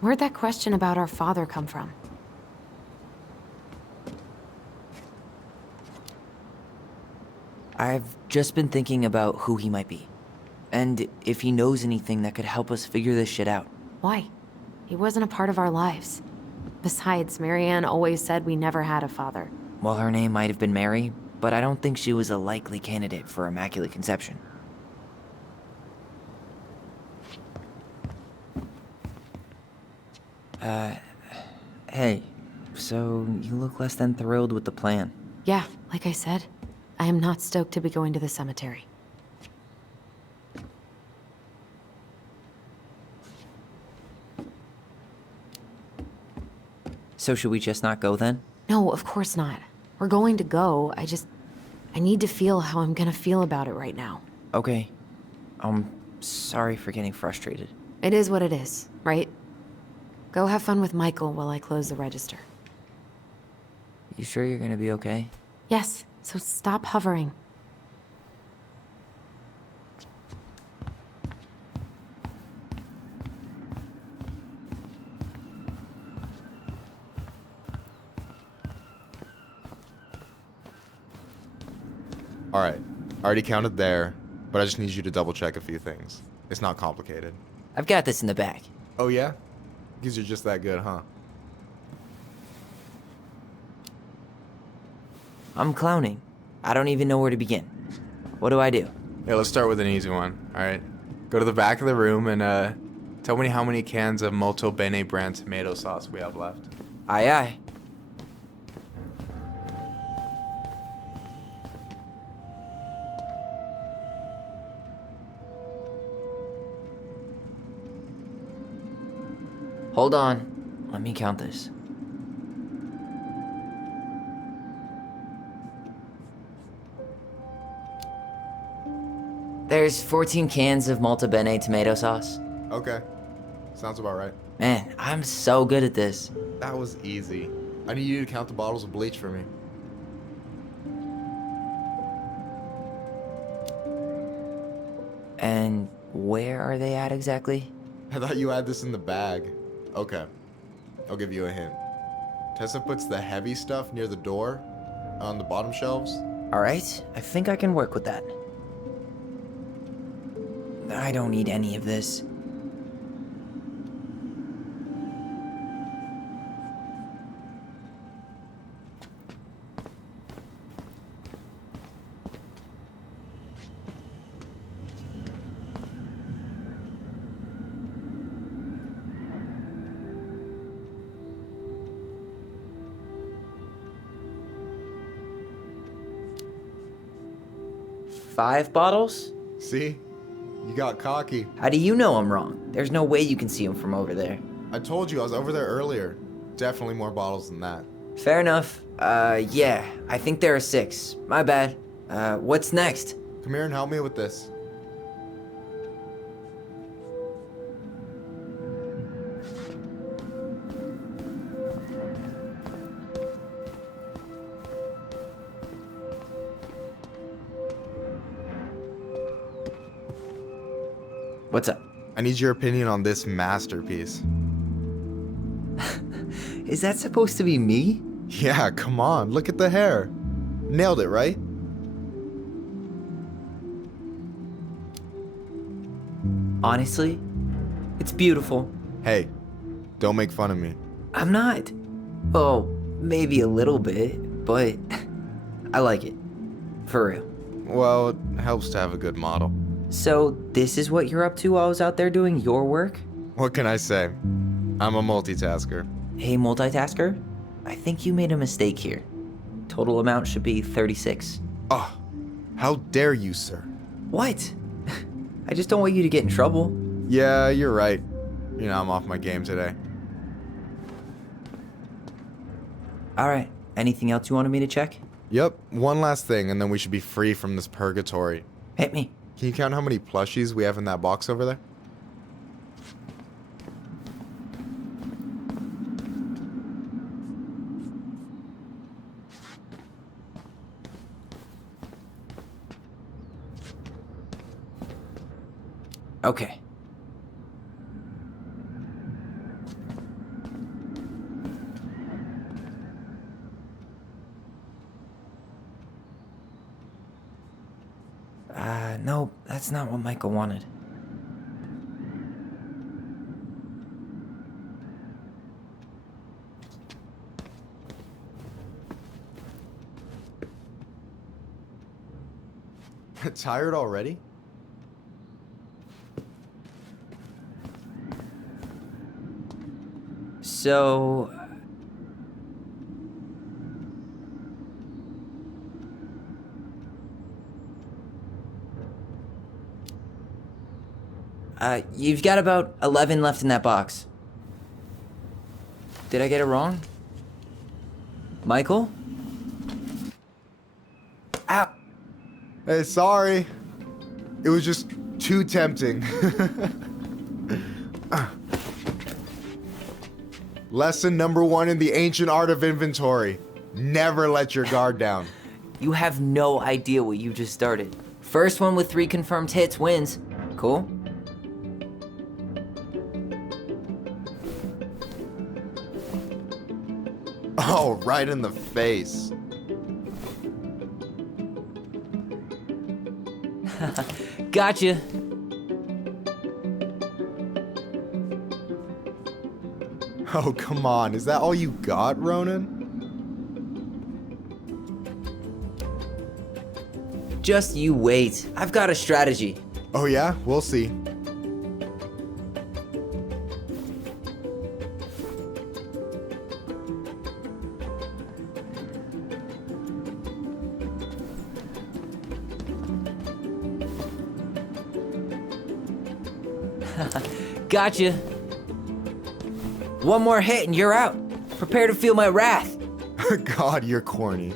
Where'd that question about our father come from? I've just been thinking about who he might be. And if he knows anything that could help us figure this shit out. Why? He wasn't a part of our lives. Besides, Marianne always said we never had a father. Well, her name might have been Mary, but I don't think she was a likely candidate for Immaculate Conception. Hey, so you look less than thrilled with the plan. Yeah, like I said, I am not stoked to be going to the cemetery. So should we just not go then? No, of course not. We're going to go, I need to feel how I'm gonna feel about it right now. Okay. Sorry for getting frustrated. It is what it is, right? Go have fun with Michael while I close the register. You sure you're gonna be okay? Yes, so stop hovering. All right, I already counted there, but I just need you to double check a few things. It's not complicated. I've got this in the bag. Oh yeah? Because you're just that good, huh? I'm clowning. I don't even know where to begin. What do I do? Yeah, let's start with an easy one. All right, go to the back of the room and tell me how many cans of Molto Bene brand tomato sauce we have left. Aye aye. Hold on. Let me count this. There's 14 cans of Malta Bene tomato sauce. Okay, sounds about right. Man, I'm so good at this. That was easy. I need you to count the bottles of bleach for me. And where are they at exactly? I thought you had this in the bag. Okay, I'll give you a hint. Tessa puts the heavy stuff near the door on the bottom shelves. Alright, I think I can work with that. I don't need any of this. Five bottles? See? You got cocky. How do you know I'm wrong? There's no way you can see them from over there. I told you I was over there earlier. Definitely more bottles than that. Fair enough. Yeah, I think there are 6. My bad. What's next? Come here and help me with this. What's up? I need your opinion on this masterpiece. Is that supposed to be me? Yeah, come on, look at the hair. Nailed it, right? Honestly, it's beautiful. Hey, don't make fun of me. I'm not. Oh, maybe a little bit, but I like it. For real. Well, it helps to have a good model. So, this is what you're up to while I was out there doing your work? What can I say? I'm a multitasker. Hey, multitasker. I think you made a mistake here. Total amount should be 36. Oh, how dare you, sir? What? I just don't want you to get in trouble. Yeah, you're right. You know, I'm off my game today. Alright, anything else you wanted me to check? Yep, one last thing, and then we should be free from this purgatory. Hit me. Can you count how many plushies we have in that box over there? Okay. No, that's not what Michael wanted. Tired already? So... you've got about 11 left in that box. Did I get it wrong? Michael? Ow! Hey, sorry. It was just too tempting. Lesson number 1 in the ancient art of inventory. Never let your guard down. You have no idea what you just started. First one with 3 confirmed hits wins. Cool? Oh, right in the face. Gotcha. Oh, come on. Is that all you got, Ronan? Just you wait. I've got a strategy. Oh, yeah? We'll see. Gotcha. One more hit and you're out. Prepare to feel my wrath. God, you're corny.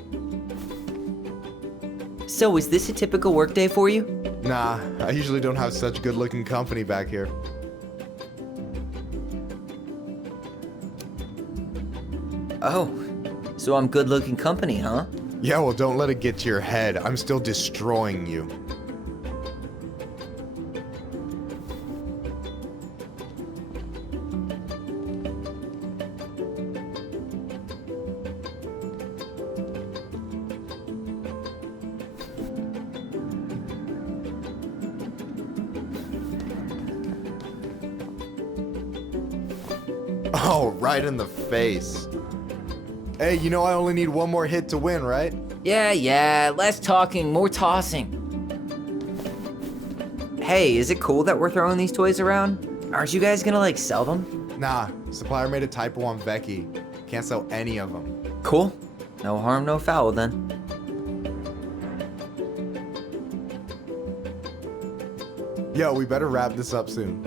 So, is this a typical workday for you? Nah, I usually don't have such good-looking company back here. Oh, so I'm good-looking company, huh? Yeah, well, don't let it get to your head. I'm still destroying you. Oh, right in the face. Hey, you know I only need one more hit to win, right? Yeah, less talking, more tossing. Hey, is it cool that we're throwing these toys around? Aren't you guys gonna, like, sell them? Nah, supplier made a typo on Becky. Can't sell any of them. Cool. No harm, no foul, then. Yo, we better wrap this up soon.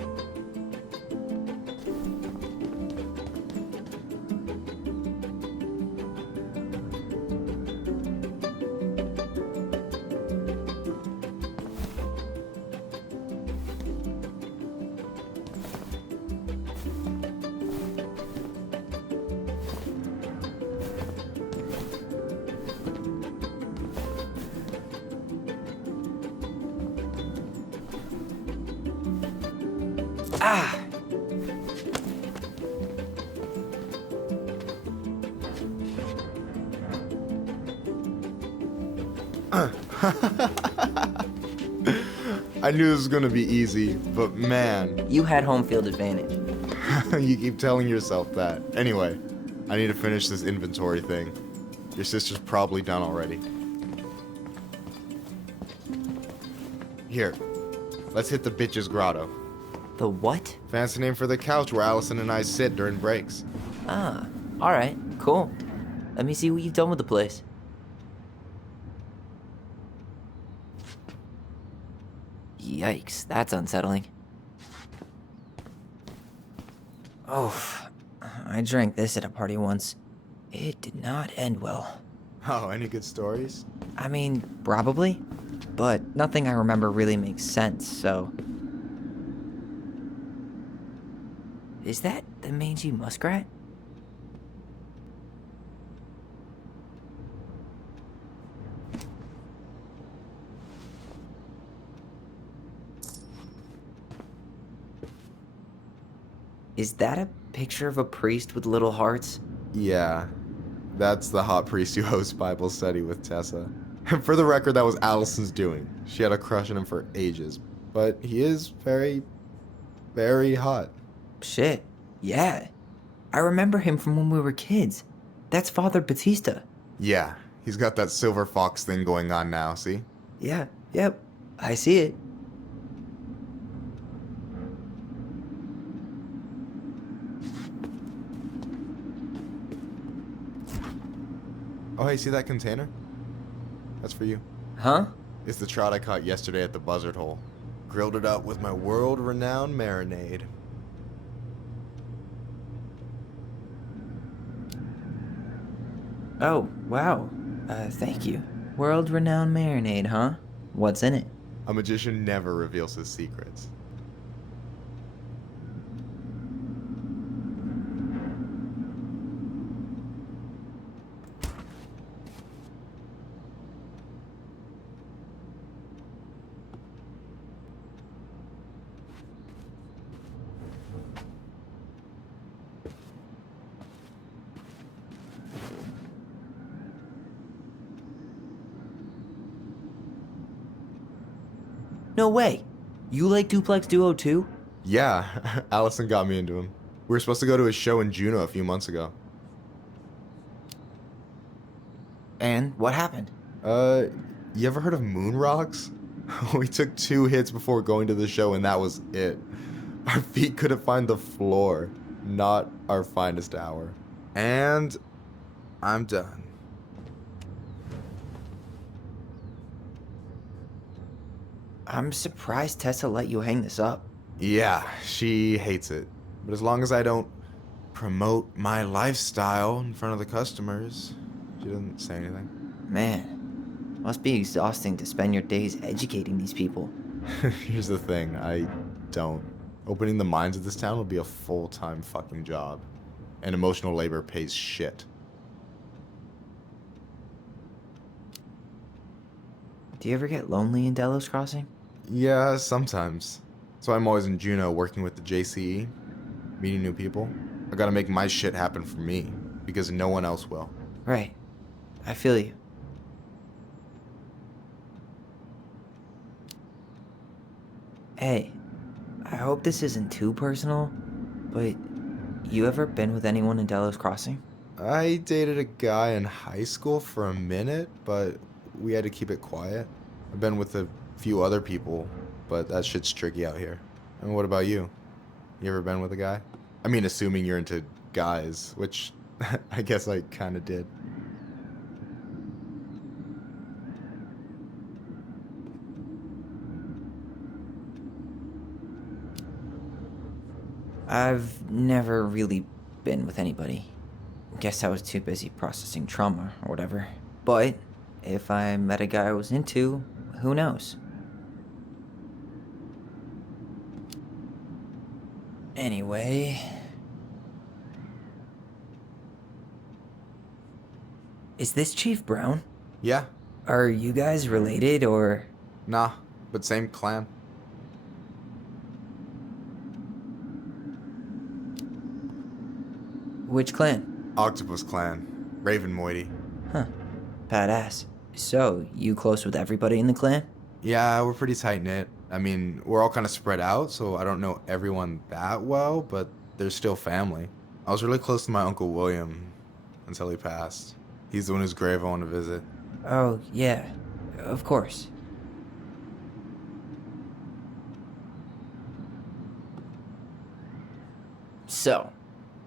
Ah! I knew this was gonna be easy, but man, You had home field advantage. you keep telling yourself that. Anyway, I need to finish this inventory thing. Your sister's probably done already. Here, let's hit the bitch's grotto. The what? Fancy name for the couch where Allison and I sit during breaks. Ah, alright, cool. Let me see what you've done with the place. Yikes, that's unsettling. Oh, I drank this at a party once. It did not end well. Oh, any good stories? I mean, probably, but nothing I remember really makes sense, so... Is that the mangy muskrat? Is that a picture of a priest with little hearts? Yeah, that's the hot priest who hosts Bible study with Tessa. And for the record, that was Allison's doing. She had a crush on him for ages. But he is very, very hot. Shit. Yeah. I remember him from when we were kids. That's Father Batista. Yeah, he's got that silver fox thing going on now, see? Yeah, yep. I see it. Oh, hey, see that container? That's for you. Huh? It's the trout I caught yesterday at the buzzard hole. Grilled it up with my world-renowned marinade. Oh, wow. Thank you. World-renowned marinade, huh? What's in it? A magician never reveals his secrets. No way. You like Duplex Duo too? Yeah, Allison got me into him. We were supposed to go to his show in Juneau a few months ago. And what happened? You ever heard of Moon Rocks? We took 2 hits before going to the show and that was it. Our feet couldn't find the floor. Not our finest hour. And I'm done. I'm surprised Tessa let you hang this up. Yeah, she hates it. But as long as I don't promote my lifestyle in front of the customers, she doesn't say anything. Man, must be exhausting to spend your days educating these people. Here's the thing, I don't. Opening the mines of this town would be a full-time fucking job. And emotional labor pays shit. Do you ever get lonely in Delos Crossing? Yeah, sometimes. So I'm always in Juneau working with the JCE, meeting new people. I gotta make my shit happen for me, because no one else will. Right. I feel you. Hey, I hope this isn't too personal, but you ever been with anyone in Delos Crossing? I dated a guy in high school for a minute, but we had to keep it quiet. I've been with a few other people, but that shit's tricky out here. And what about you? You ever been with a guy? I mean, assuming you're into guys, which I guess I kinda did. I've never really been with anybody. Guess I was too busy processing trauma or whatever. But if I met a guy I was into, who knows? Anyway. Is this Chief Brown? Yeah? Are you guys related or? Nah, but same clan. Which clan? Octopus clan. Raven Moiety. Huh. Badass. So, you close with everybody in the clan? Yeah, we're pretty tight-knit. I mean, we're all kind of spread out, so I don't know everyone that well, but they're still family. I was really close to my Uncle William until he passed. He's the one whose grave I want to visit. Oh, yeah. Of course. So,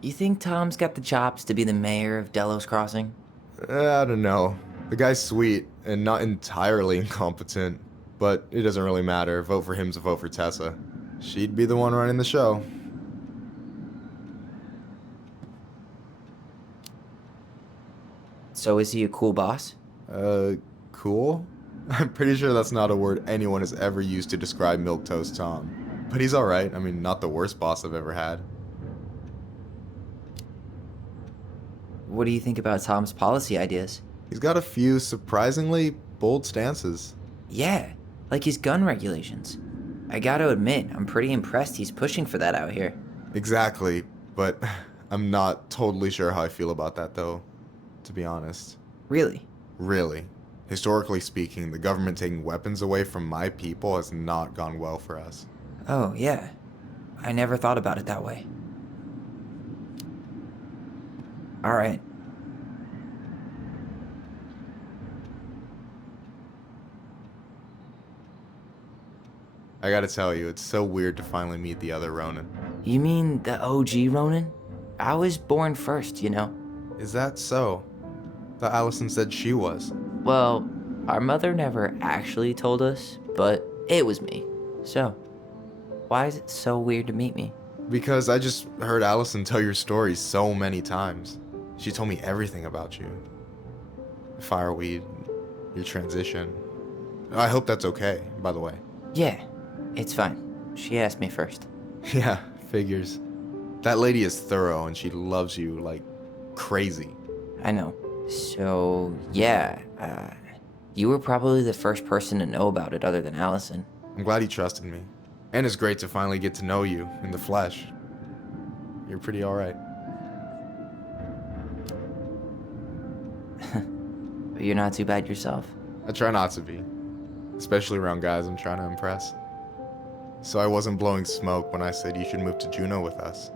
you think Tom's got the chops to be the mayor of Delos Crossing? I don't know. The guy's sweet and not entirely incompetent, but it doesn't really matter. Vote for him's a vote for Tessa. She'd be the one running the show. So is he a cool boss? Cool? I'm pretty sure that's not a word anyone has ever used to describe Milquetoast Tom. But he's alright. I mean, not the worst boss I've ever had. What do you think about Tom's policy ideas? He's got a few surprisingly bold stances. Yeah, like his gun regulations. I gotta admit, I'm pretty impressed he's pushing for that out here. Exactly, but I'm not totally sure how I feel about that though, to be honest. Really? Really. Historically speaking, the government taking weapons away from my people has not gone well for us. Oh, yeah. I never thought about it that way. Alright. I gotta tell you, it's so weird to finally meet the other Ronan. You mean the OG Ronan? I was born first, you know? Is that so? Thought Allison said she was. Well, our mother never actually told us, but it was me. So, why is it so weird to meet me? Because I just heard Allison tell your story so many times. She told me everything about you. Fireweed, your transition. I hope that's okay, by the way. Yeah, it's fine. She asked me first. Yeah, figures. That lady is thorough and she loves you like crazy. I know. So, yeah, you were probably the first person to know about it other than Allison. I'm glad he trusted me. And it's great to finally get to know you in the flesh. You're pretty alright. But you're not too bad yourself. I try not to be. Especially around guys I'm trying to impress. So I wasn't blowing smoke when I said you should move to Juneau with us.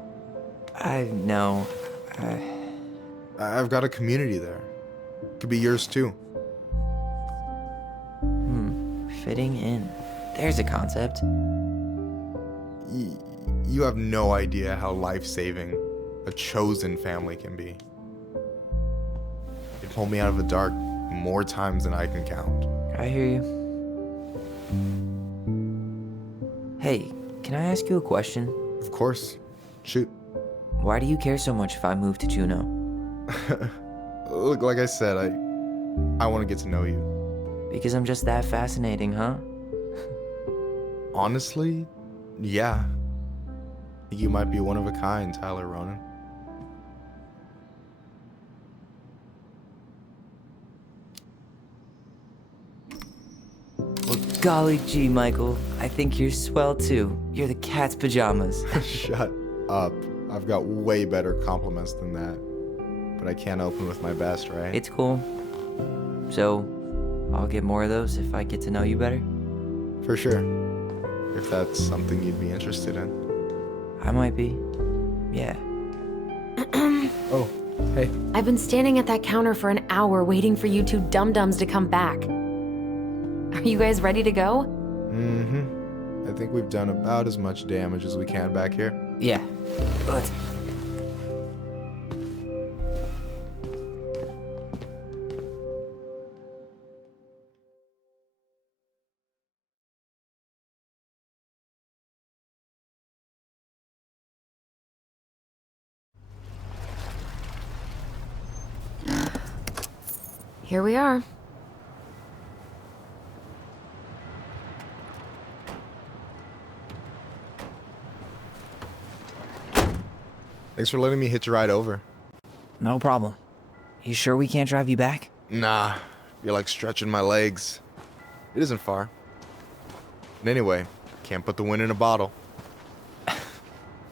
I know. I've got a community there. Could be yours too. Fitting in. There's a concept. You have no idea how life-saving a chosen family can be. It pulled me out of the dark more times than I can count. I hear you. Hey, can I ask you a question? Of course. Shoot. Why do you care so much if I move to Juneau? Look, like I said, I want to get to know you. Because I'm just that fascinating, huh? Honestly, yeah. You might be one of a kind, Tyler Ronan. Well, golly gee, Michael. I think you're swell too. You're the cat's pajamas. Shut up. I've got way better compliments than that. But I can't open with my best, right? It's cool. So, I'll get more of those if I get to know you better. For sure. If that's something you'd be interested in. I might be. Yeah. Oh, hey. I've been standing at that counter for an hour waiting for you two dum-dums to come back. Are you guys ready to go? Mm-hmm. I think we've done about as much damage as we can back here. Yeah. Let's... Here we are. Thanks for letting me hitch a ride over. No problem. You sure we can't drive you back? Nah, you're like stretching my legs. It isn't far. And anyway, can't put the wind in a bottle.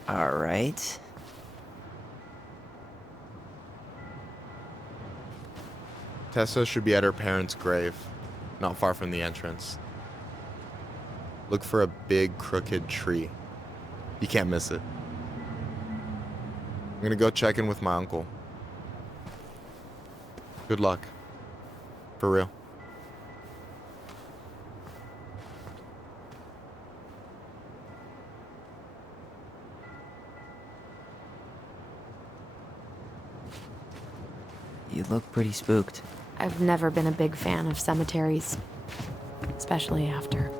All right. Tessa should be at her parents' grave, not far from the entrance. Look for a big crooked tree. You can't miss it. I'm gonna go check in with my uncle. Good luck. For real. You look pretty spooked. I've never been a big fan of cemeteries. Especially after,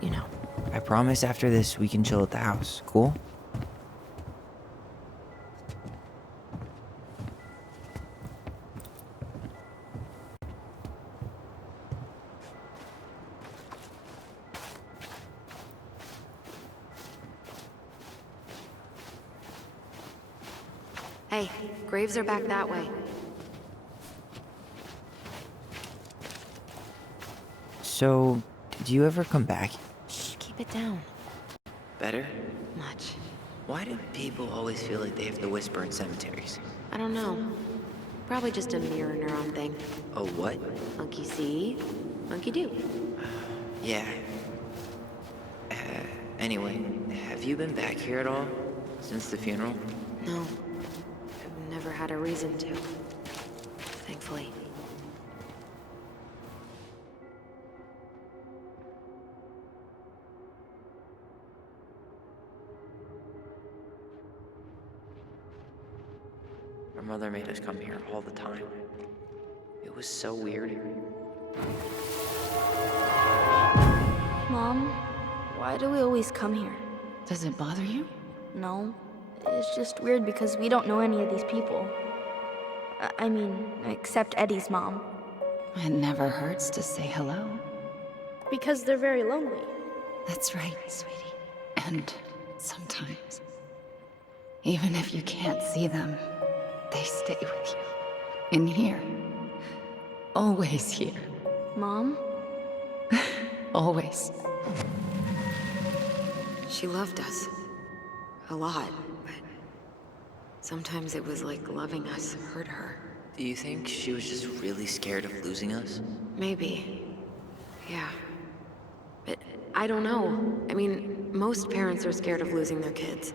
you know. I promise after this we can chill at the house. Cool? Hey, graves are back that way. So, did you ever come back? Shh, keep it down. Better? Much. Why do people always feel like they have to whisper in cemeteries? I don't know. Probably just a mirror neuron thing. Oh, what? Monkey see, monkey do. Yeah. Anyway, have you been back here at all? Since the funeral? No, I've never had a reason to. Thankfully. Our mother made us come here all the time. It was so weird. Mom, why do we always come here? Does it bother you? No, it's just weird because we don't know any of these people. I mean, except Eddie's mom. It never hurts to say hello. Because they're very lonely. That's right, sweetie. And sometimes, even if you can't see them, they stay with you. In here. Always here. Mom? Always. She loved us. A lot, but sometimes it was like loving us hurt her. Do you think she was just really scared of losing us? Maybe. Yeah. But I don't know. I mean, most parents are scared of losing their kids.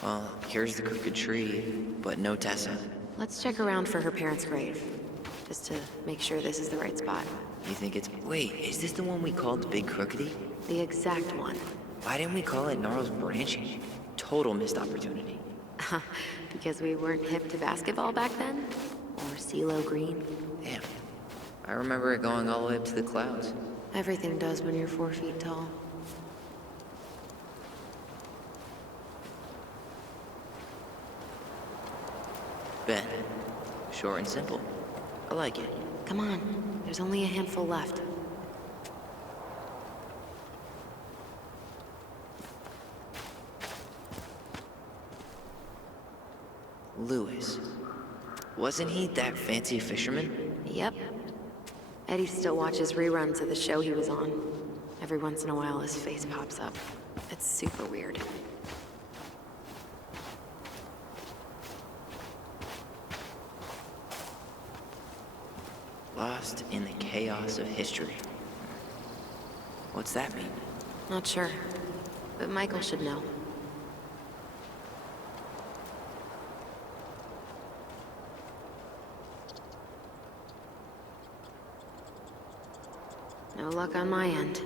Well, here's the crooked tree, but no Tessa. Let's check around for her parents' grave, just to make sure this is the right spot. You think it's... Wait, is this the one we called Big Crookedy? The exact one. Why didn't we call it Gnarls Branching? Total missed opportunity. Because we weren't hip to basketball back then? Or CeeLo Green? Damn. I remember it going all the way up to the clouds. Everything does when you're 4 feet tall. Ben. Short and simple. I like it. Come on, there's only a handful left. Lewis. Wasn't he that fancy fisherman? Yep. Eddie still watches reruns of the show he was on. Every once in a while his face pops up. It's super weird. Lost in the chaos of history. What's that mean? Not sure, but Michael should know. No luck on my end.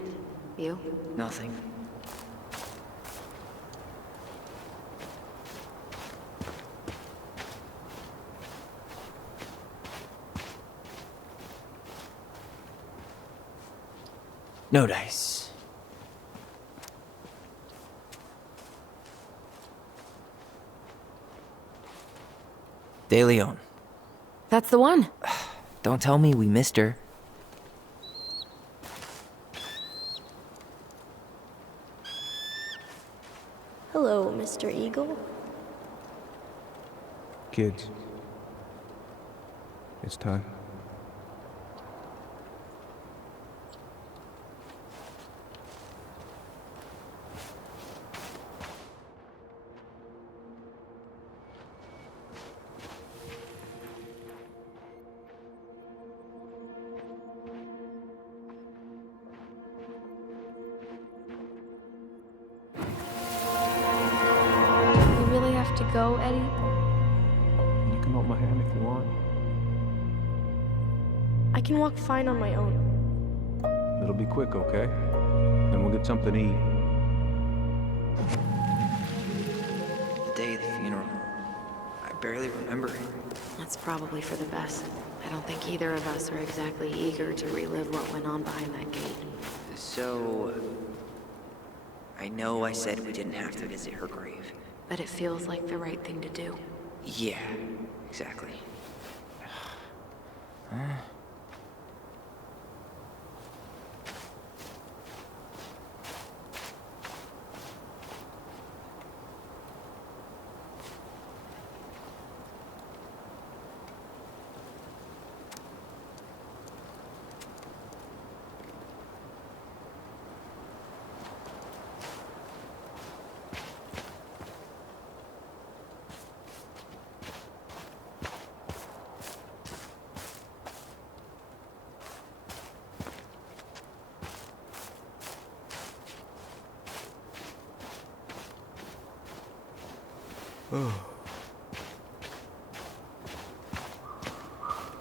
You? Nothing. No dice. De Leon. That's the one. Don't tell me we missed her. Hello, Mr. Eagle. Kids, it's time. go, Eddie? You can hold my hand if you want. I can walk fine on my own. It'll be quick, okay? Then we'll get something to eat. The day of the funeral. I barely remember it. That's probably for the best. I don't think either of us are exactly eager to relive what went on behind that gate. So... I know I said we didn't have to visit her grave. But it feels like the right thing to do. Yeah, exactly.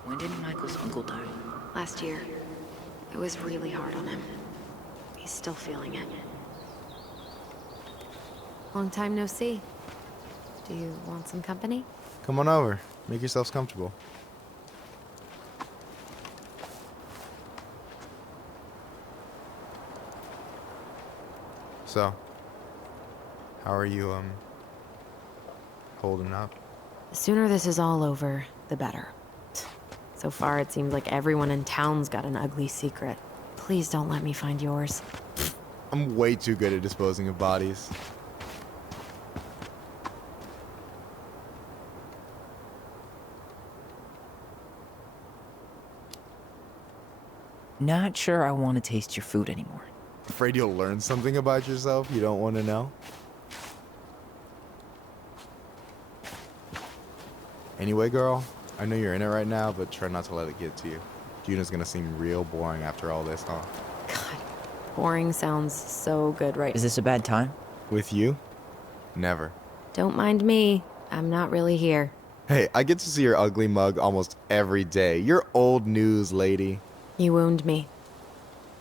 When did Michael's uncle die? Last year, it was really hard on him. He's still feeling it. Long time no see. Do you want some company? Come on over. Make yourselves comfortable. So, how are you, holding up? The sooner this is all over, the better. So far, it seems like everyone in town's got an ugly secret. Please don't let me find yours. I'm way too good at disposing of bodies. Not sure I want to taste your food anymore. Afraid you'll learn something about yourself you don't want to know? Anyway, girl, I know you're in it right now, but try not to let it get to you. Juna's gonna seem real boring after all this, huh? God, boring sounds so good right. Is this a bad time? With you? Never. Don't mind me. I'm not really here. Hey, I get to see your ugly mug almost every day. You're old news, lady. You wound me.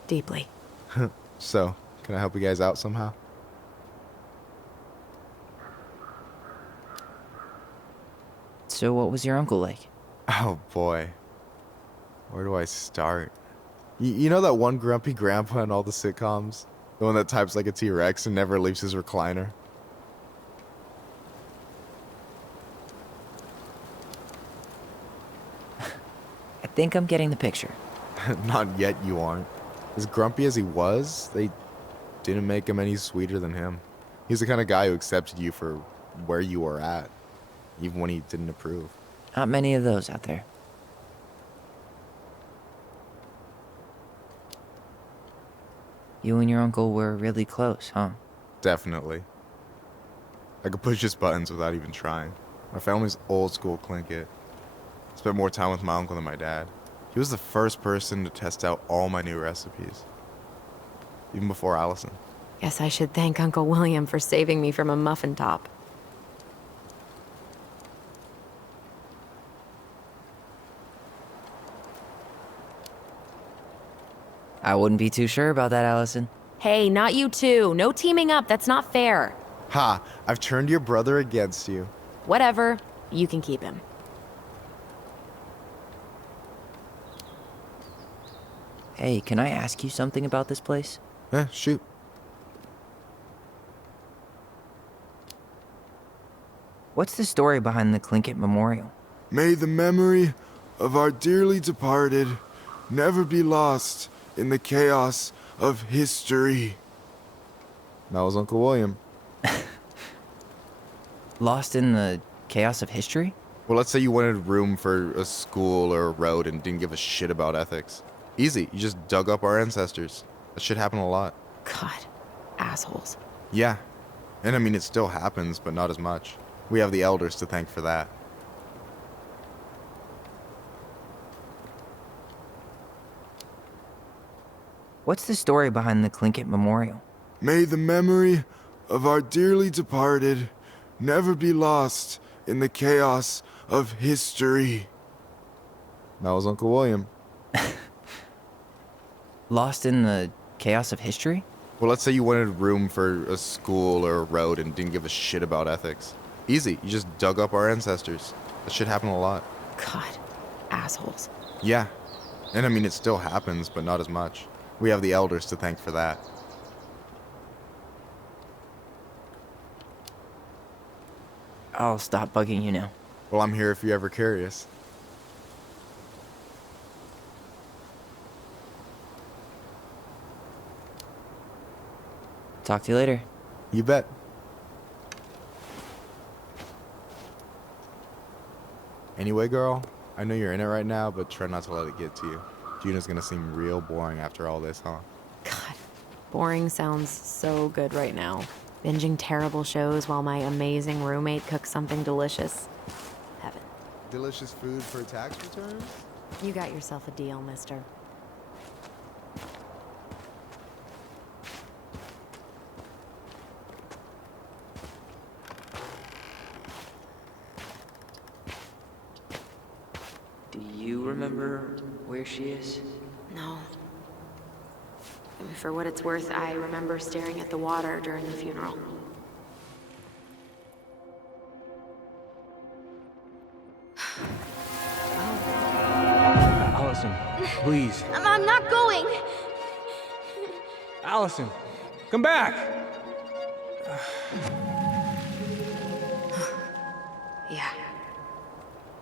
Deeply. So, can I help you guys out somehow? So what was your uncle like? Oh boy. Where do I start? You know that one grumpy grandpa in all the sitcoms? The one that types like a T-Rex and never leaves his recliner? I think I'm getting the picture. Not yet, you aren't. As grumpy as he was, they didn't make him any sweeter than him. He's the kind of guy who accepted you for where you were at, even when he didn't approve. Not many of those out there. You and your uncle were really close, huh? Definitely. I could push his buttons without even trying. My family's old school Tlingit. Spent more time with my uncle than my dad. He was the first person to test out all my new recipes. Even before Allison. Guess I should thank Uncle William for saving me from a muffin top. I wouldn't be too sure about that, Allison. Hey, not you two. No teaming up. That's not fair. Ha! I've turned your brother against you. Whatever. You can keep him. Hey, can I ask you something about this place? Shoot. What's the story behind the Tlingit Memorial? May the memory of our dearly departed never be lost in the chaos of history. That was Uncle William. Lost in the chaos of history? Well, let's say you wanted room for a school or a road and didn't give a shit about ethics. Easy. You just dug up our ancestors. That shit happened a lot. God. Assholes. Yeah. And I mean, it still happens, but not as much. We have the elders to thank for that. What's the story behind the Tlingit Memorial? May the memory of our dearly departed never be lost in the chaos of history. That was Uncle William. Lost in the chaos of history? Well, let's say you wanted room for a school or a road and didn't give a shit about ethics. Easy. You just dug up our ancestors. That shit happened a lot. God, assholes. Yeah. And I mean, it still happens, but not as much. We have the elders to thank for that. I'll stop bugging you now. Well, I'm here if you're ever curious. Talk to you later. You bet. Anyway, girl, I know you're in it right now, but try not to let it get to you. Juna's gonna seem real boring after all this, huh? God, boring sounds so good right now. Binging terrible shows while my amazing roommate cooks something delicious. Heaven. Delicious food for tax returns? You got yourself a deal, mister. Do you remember where she is? No. For what it's worth, I remember staring at the water during the funeral. Allison, please. I'm not going. Allison, come back! Yeah.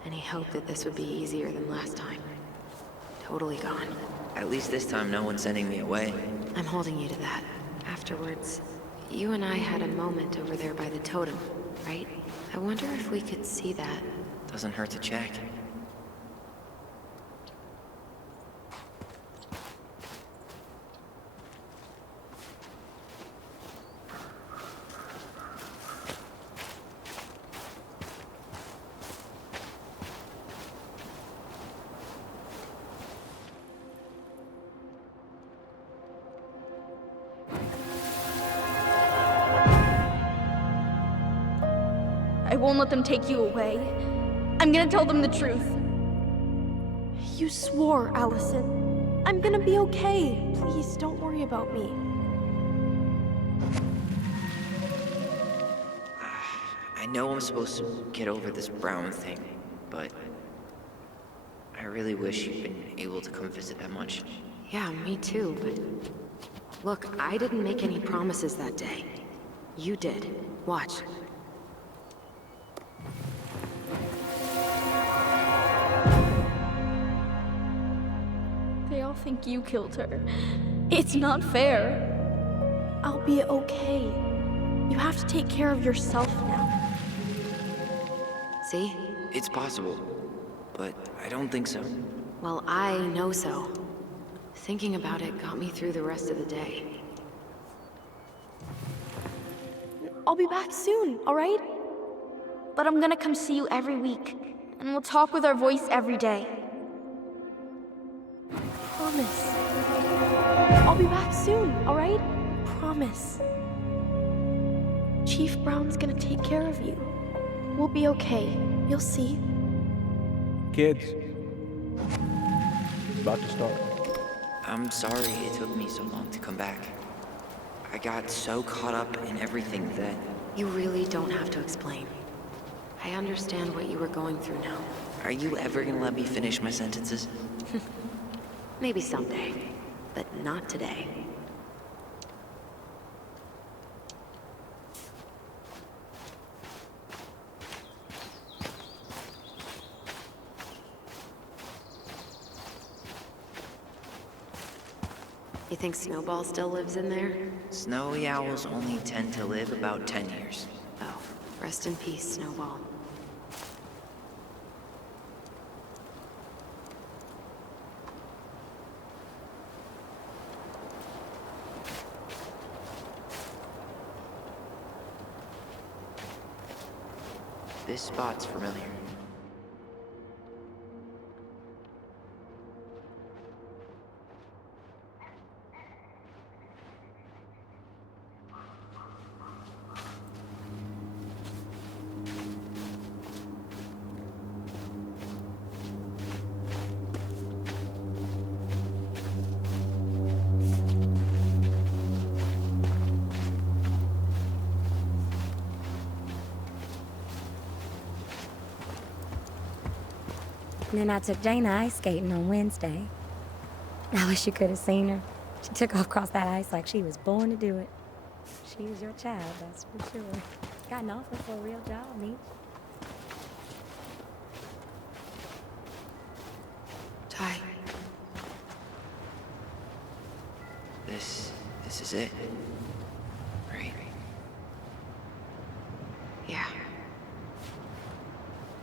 Any hope that this would be easier than last time? Totally gone. At least this time no one's sending me away. I'm holding you to that. Afterwards, you and I had a moment over there by the totem, right? I wonder if we could see that. Doesn't hurt to check. I won't let them take you away. I'm gonna tell them the truth. You swore, Allison. I'm gonna be okay. Please, don't worry about me. I know I'm supposed to get over this Brown thing, but I really wish you'd been able to come visit that much. Yeah, me too, but... Look, I didn't make any promises that day. You did. Watch. They all think you killed her. It's not fair. I'll be okay. You have to take care of yourself now. See? It's possible, but I don't think so. Well, I know so. Thinking about it got me through the rest of the day. I'll be back soon, alright? But I'm gonna come see you every week, and we'll talk with our voice every day. Promise. I'll be back soon, alright? Promise. Chief Brown's gonna take care of you. We'll be okay. You'll see. Kids. It's about to start. I'm sorry it took me so long to come back. I got so caught up in everything that... You really don't have to explain. I understand what you were going through now. Are you ever gonna let me finish my sentences? Maybe someday, but not today. You think Snowball still lives in there? Snowy owls only tend to live about 10 years. Oh, rest in peace, Snowball. This spot's familiar. And then I took Jaina ice skating on Wednesday. I wish you could have seen her. She took off across that ice like she was born to do it. She was your child, that's for sure. Got an offer for a real job, Meech. Ty. This is it. Right? Yeah.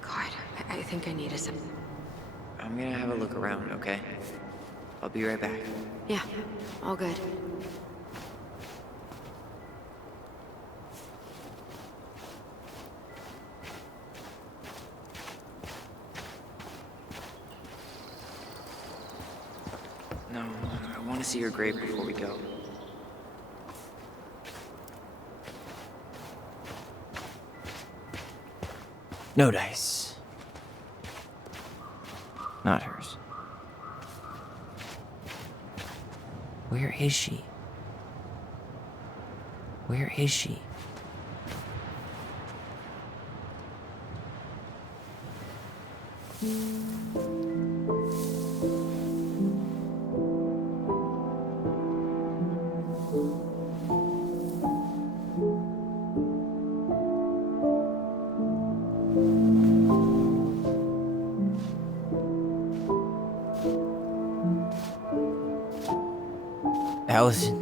God, I think I need a sip. I'm gonna have a look around, okay? I'll be right back. Yeah, all good. No, I want to see your grave before we go. No dice. Not hers. Where is she? Where is she? Allison.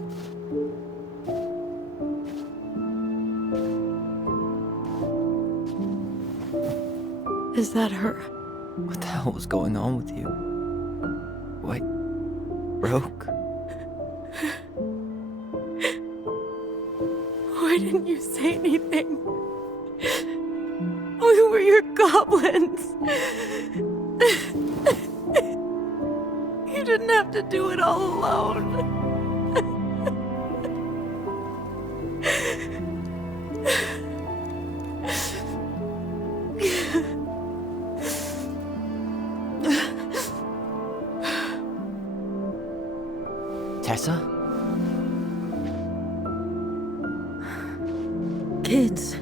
Is that her? What the hell was going on with you? What broke? Why didn't you say anything? We were your goblins. You didn't have to do it all alone. Tessa? Kids,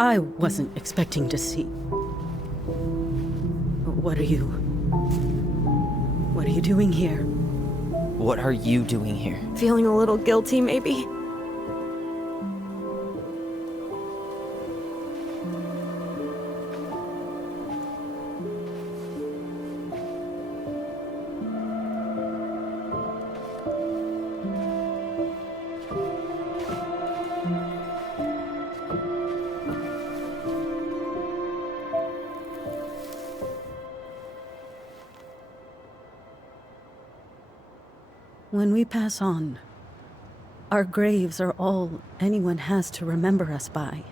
I wasn't expecting to see. What are you doing here? What are you doing here? Feeling a little guilty, maybe? When we pass on, our graves are all anyone has to remember us by.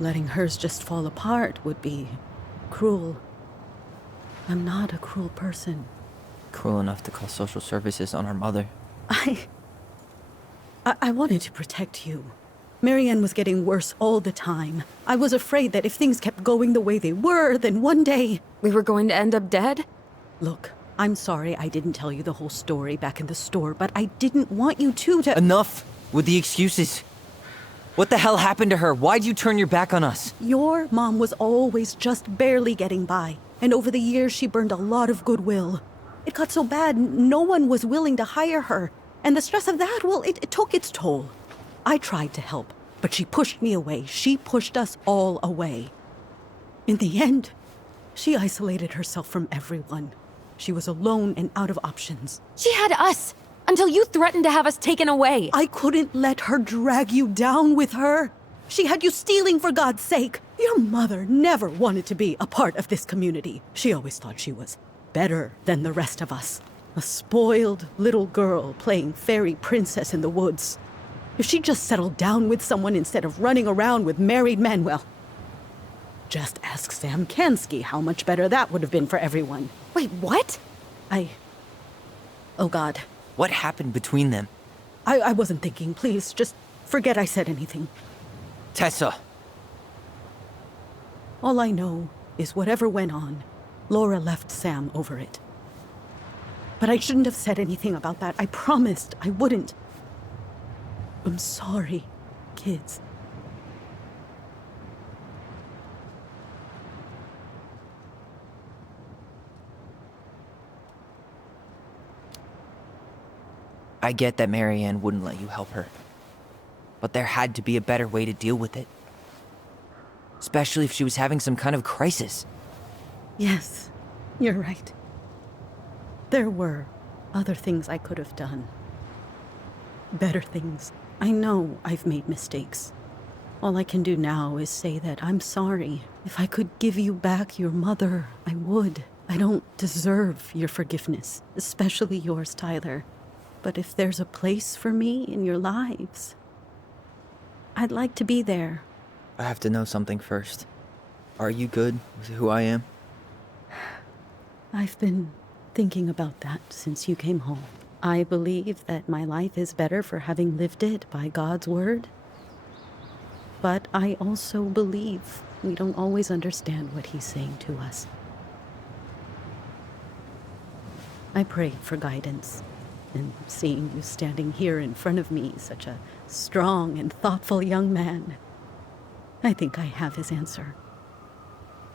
Letting hers just fall apart would be cruel. I'm not a cruel person. Cruel enough to call social services on our mother. I wanted to protect you. Marianne was getting worse all the time. I was afraid that if things kept going the way they were, then one day... We were going to end up dead? Look, I'm sorry I didn't tell you the whole story back in the store, but I didn't want you to... Enough with the excuses. What the hell happened to her? Why'd you turn your back on us? Your mom was always just barely getting by, and over the years she burned a lot of goodwill. It got so bad, no one was willing to hire her, and the stress of that, well, it took its toll. I tried to help, but she pushed me away. She pushed us all away. In the end, she isolated herself from everyone. She was alone and out of options. She had us! Until you threatened to have us taken away! I couldn't let her drag you down with her. She had you stealing for God's sake. Your mother never wanted to be a part of this community. She always thought she was better than the rest of us. A spoiled little girl playing fairy princess in the woods. If she just settled down with someone instead of running around with married men, well... Just ask Sam Kansky how much better that would have been for everyone. Wait, what? Oh God. What happened between them? I wasn't thinking. Please, just forget I said anything. Tessa! All I know is whatever went on, Laura left Sam over it. But I shouldn't have said anything about that. I promised I wouldn't. I'm sorry. kids. I get that Marianne wouldn't let you help her. But there had to be a better way to deal with it. Especially if she was having some kind of crisis. Yes, you're right. There were other things I could have done. Better things. I know I've made mistakes. All I can do now is say that I'm sorry. If I could give you back your mother, I would. I don't deserve your forgiveness, especially yours, Tyler. But if there's a place for me in your lives, I'd like to be there. I have to know something first. Are you good with who I am? I've been thinking about that since you came home. I believe that my life is better for having lived it by God's word. But I also believe we don't always understand what he's saying to us. I pray for guidance. And seeing you standing here in front of me, such a strong and thoughtful young man, I think I have his answer.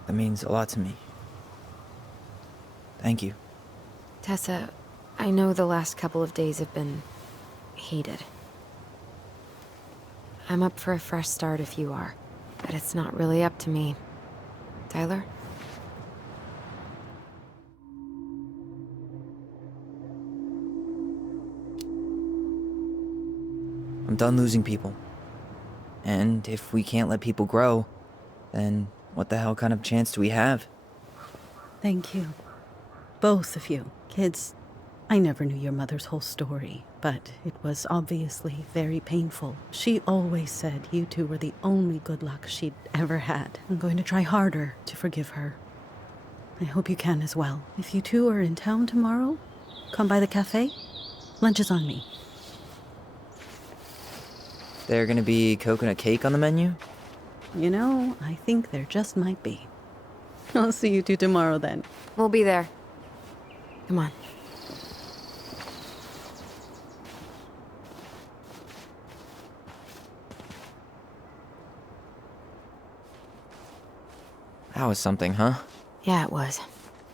That means a lot to me. Thank you. Tessa, I know the last couple of days have been heated. I'm up for a fresh start if you are, but it's not really up to me. Tyler? I'm done losing people. And if we can't let people grow, then what the hell kind of chance do we have? Thank you. Both of you. Kids, I never knew your mother's whole story, but it was obviously very painful. She always said you two were the only good luck she'd ever had. I'm going to try harder to forgive her. I hope you can as well. If you two are in town tomorrow, come by the cafe. Lunch is on me. There gonna be coconut cake on the menu? You know, I think there just might be. I'll see you two tomorrow then. We'll be there. Come on. That was something, huh? Yeah, it was.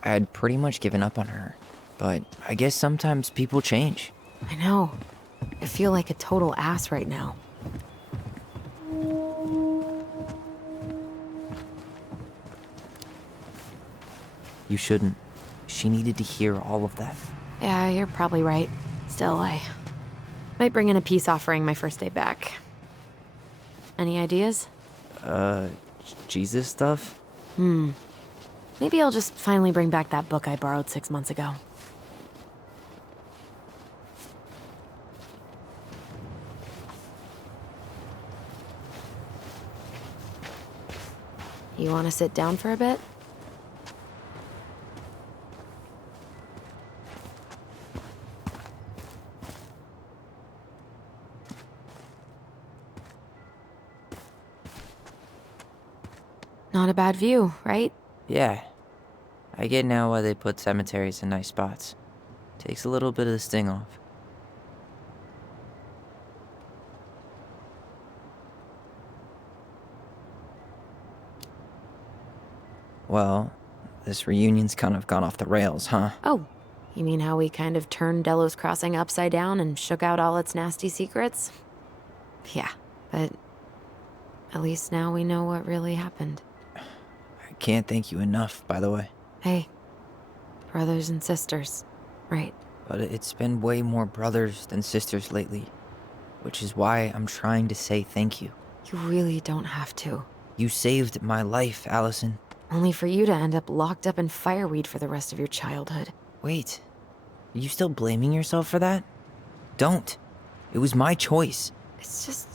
I had pretty much given up on her. But I guess sometimes people change. I know. I feel like a total ass right now. You shouldn't. She needed to hear all of that. Yeah, you're probably right. Still, I might bring in a peace offering my first day back. Any ideas? Jesus stuff? Maybe I'll just finally bring back that book I borrowed 6 months ago. You want to sit down for a bit? Not a bad view, right? Yeah. I get now why they put cemeteries in nice spots. Takes a little bit of the sting off. Well, this reunion's kind of gone off the rails, huh? Oh, you mean how we kind of turned Delos Crossing upside down and shook out all its nasty secrets? Yeah, but at least now we know what really happened. I can't thank you enough, by the way. Hey, brothers and sisters, right? But it's been way more brothers than sisters lately, which is why I'm trying to say thank you. You really don't have to. You saved my life, Allison. Only for you to end up locked up in fireweed for the rest of your childhood. Wait, are you still blaming yourself for that? Don't. It was my choice. It's just...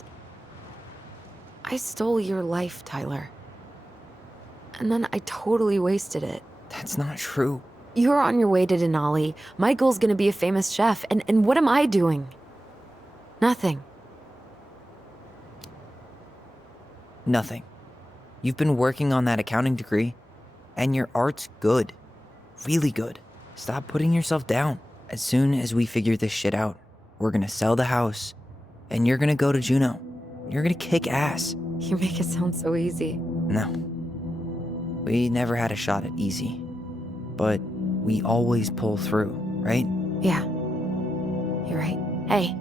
I stole your life, Tyler. And then I totally wasted it. That's not true. You're on your way to Denali. Michael's gonna be a famous chef, and what am I doing? Nothing. Nothing. You've been working on that accounting degree, and your art's good. Really good. Stop putting yourself down. As soon as we figure this shit out, we're gonna sell the house, and you're gonna go to Juneau. You're gonna kick ass. You make it sound so easy. No. We never had a shot at easy. But we always pull through, right? Yeah. You're right. Hey.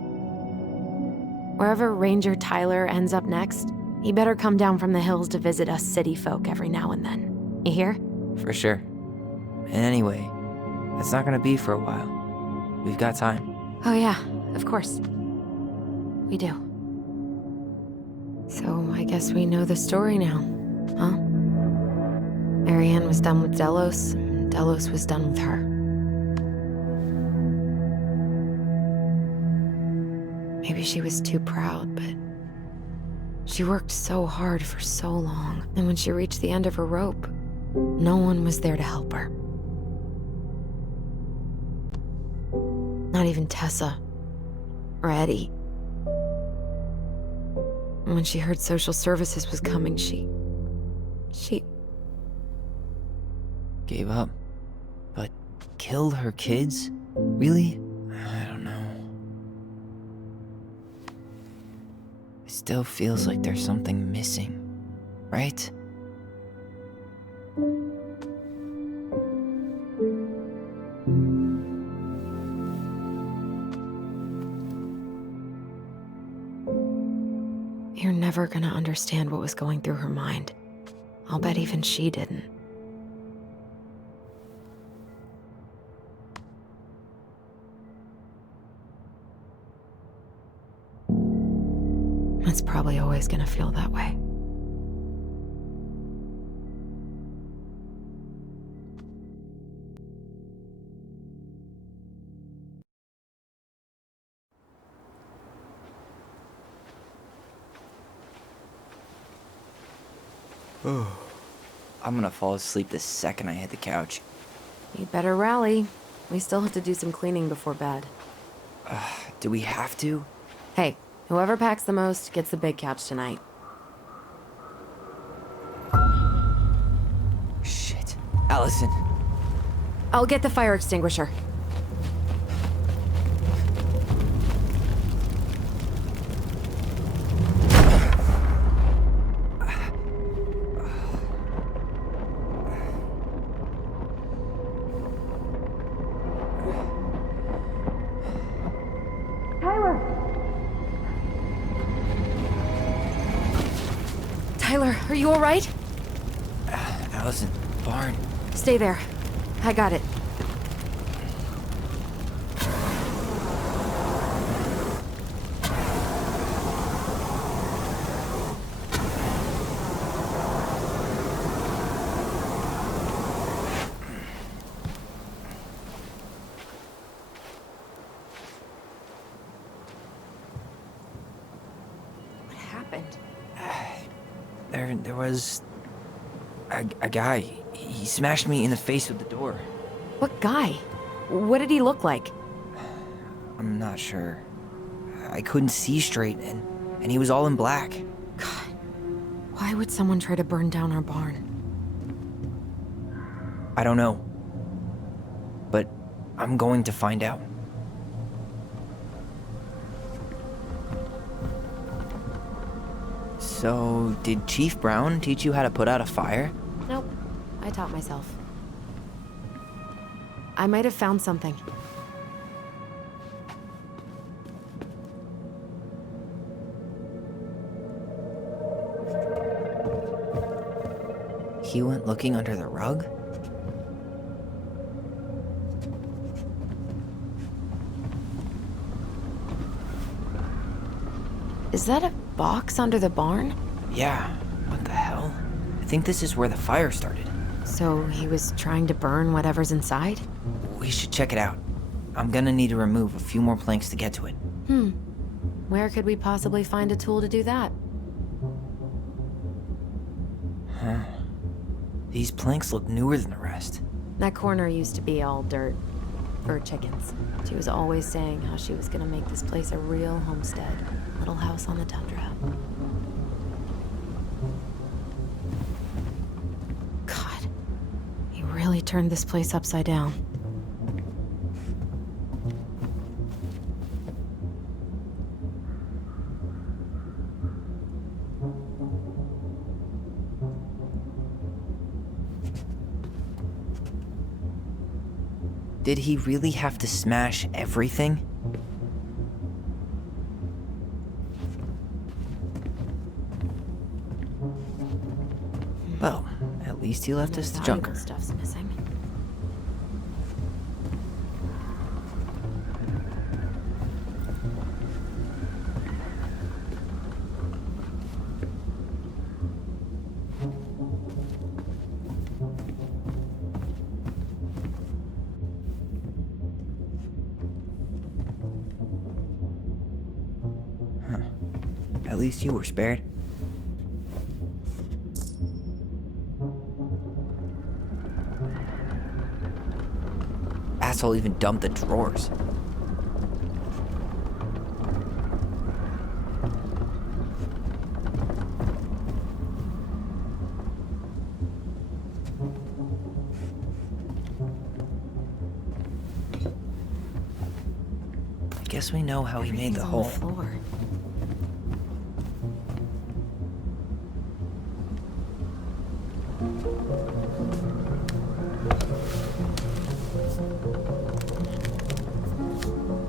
Wherever Ranger Tyler ends up next, he better come down from the hills to visit us city folk every now and then. You hear? For sure. And anyway, it's not gonna be for a while. We've got time. Oh yeah, of course. We do. So I guess we know the story now, huh? Marianne was done with Delos, and Delos was done with her. Maybe she was too proud, but she worked so hard for so long, and when she reached the end of her rope, no one was there to help her. Not even Tessa or Eddie. And when she heard social services was coming, she Gave up. But killed her kids? Really? I don't know. It still feels like there's something missing, right? You're never gonna understand what was going through her mind. I'll bet even she didn't. It's probably always gonna feel that way. I'm gonna fall asleep the second I hit the couch. You better rally. We still have to do some cleaning before bed. Do we have to? Hey, whoever packs the most gets the big couch tonight. Shit. Allison. I'll get the fire extinguisher. Tyler, are you all right? Allison, barn. Stay there. I got it. What happened? There was a guy. He smashed me in the face with the door. What guy? What did he look like? I'm not sure. I couldn't see straight, and he was all in black. God, why would someone try to burn down our barn? I don't know. But I'm going to find out. So, did Chief Brown teach you how to put out a fire? Nope, I taught myself. I might have found something. He went looking under the rug? Is that a box under the barn? Yeah, what the hell? I think this is where the fire started. So he was trying to burn whatever's inside? We should check it out. I'm gonna need to remove a few more planks to get to it. Where could we possibly find a tool to do that? These planks look newer than the rest. That corner used to be all dirt for chickens. She was always saying how she was gonna make this place a real homestead. Little house on the tundra. God, he really turned this place upside down. Did he really have to smash everything? Well, at least he left us the Valuable junker. stuff's missing. At least you were spared. Asshole even dumped the drawers. I guess we know how he made the Everything's on hole. floor.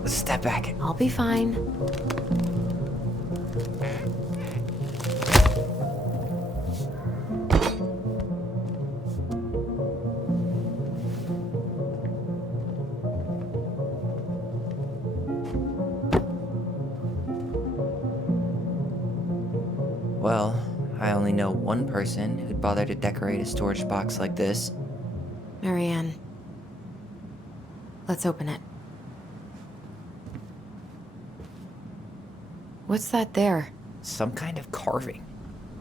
Step back. I'll be fine. Well, I only know one person who'd bother to decorate a storage box like this. Marianne. Let's open it. What's that there? Some kind of carving.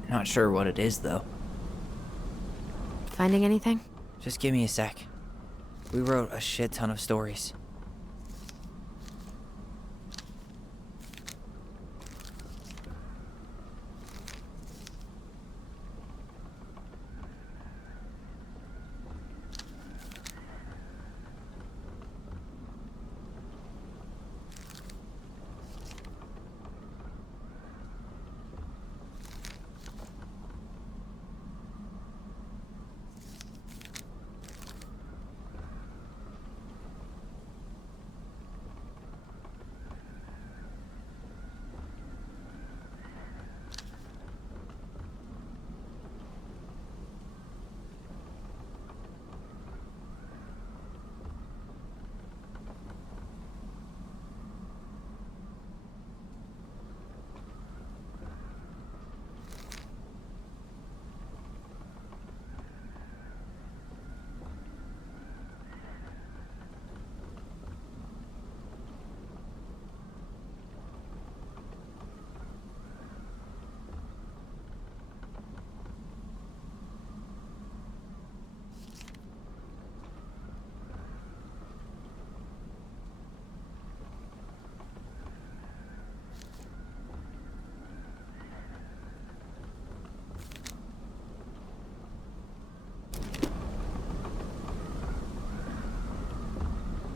Not sure what it is, though. Finding anything? Just give me a sec. We wrote a shit ton of stories.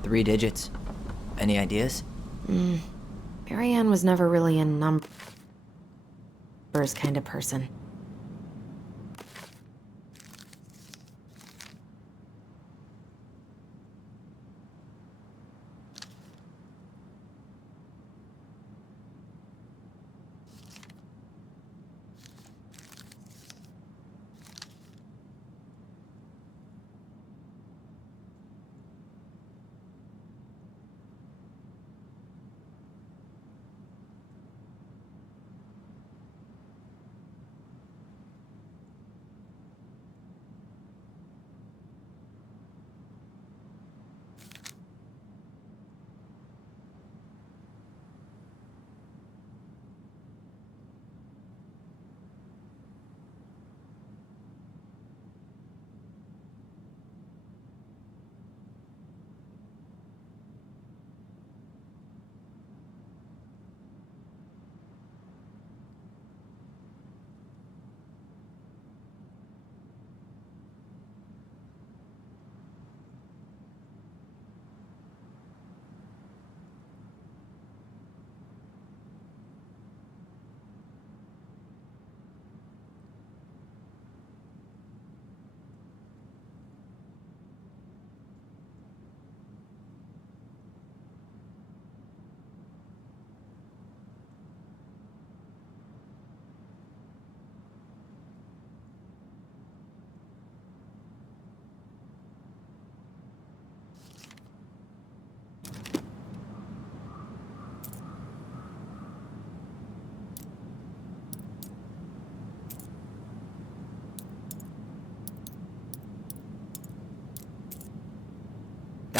Three digits. Any ideas? Marianne was never really a numbers kind of person.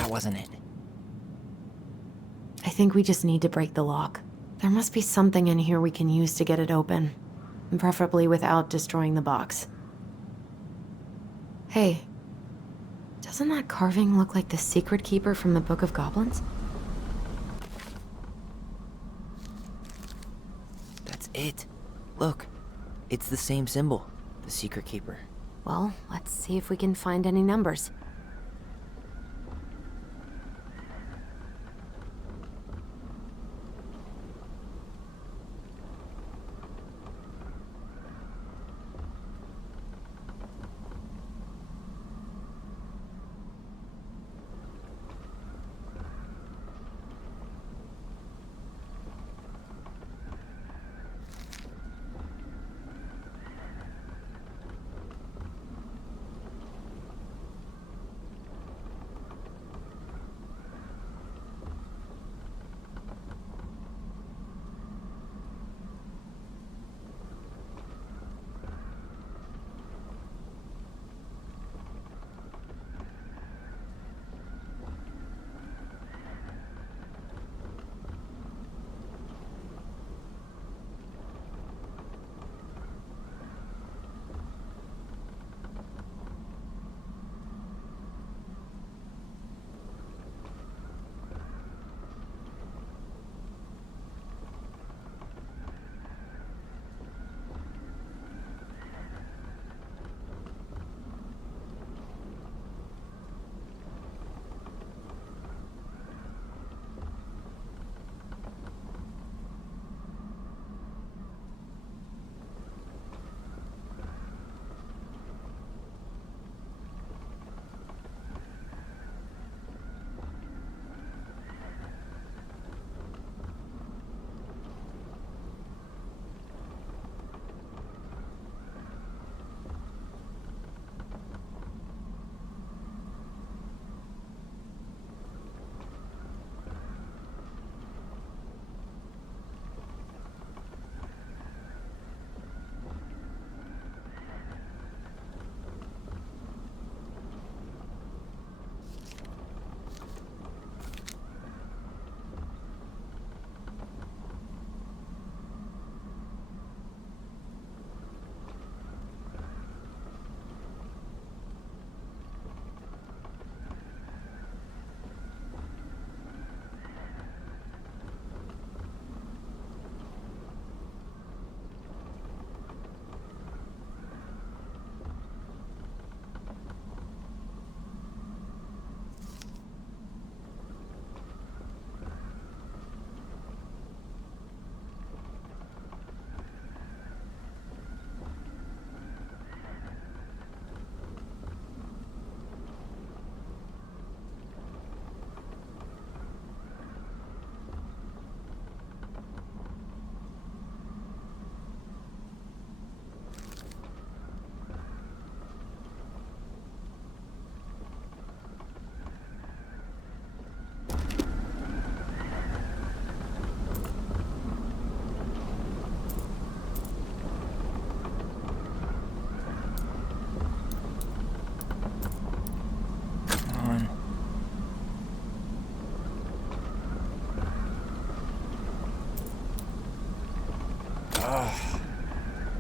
that wasn't it. I think we just need to break the lock. There must be something in here we can use to get it open, preferably without destroying the box. Hey, doesn't that carving look like the Secret Keeper from the Book of Goblins? That's it. Look, it's the same symbol, the Secret Keeper. Well, let's see if we can find any numbers.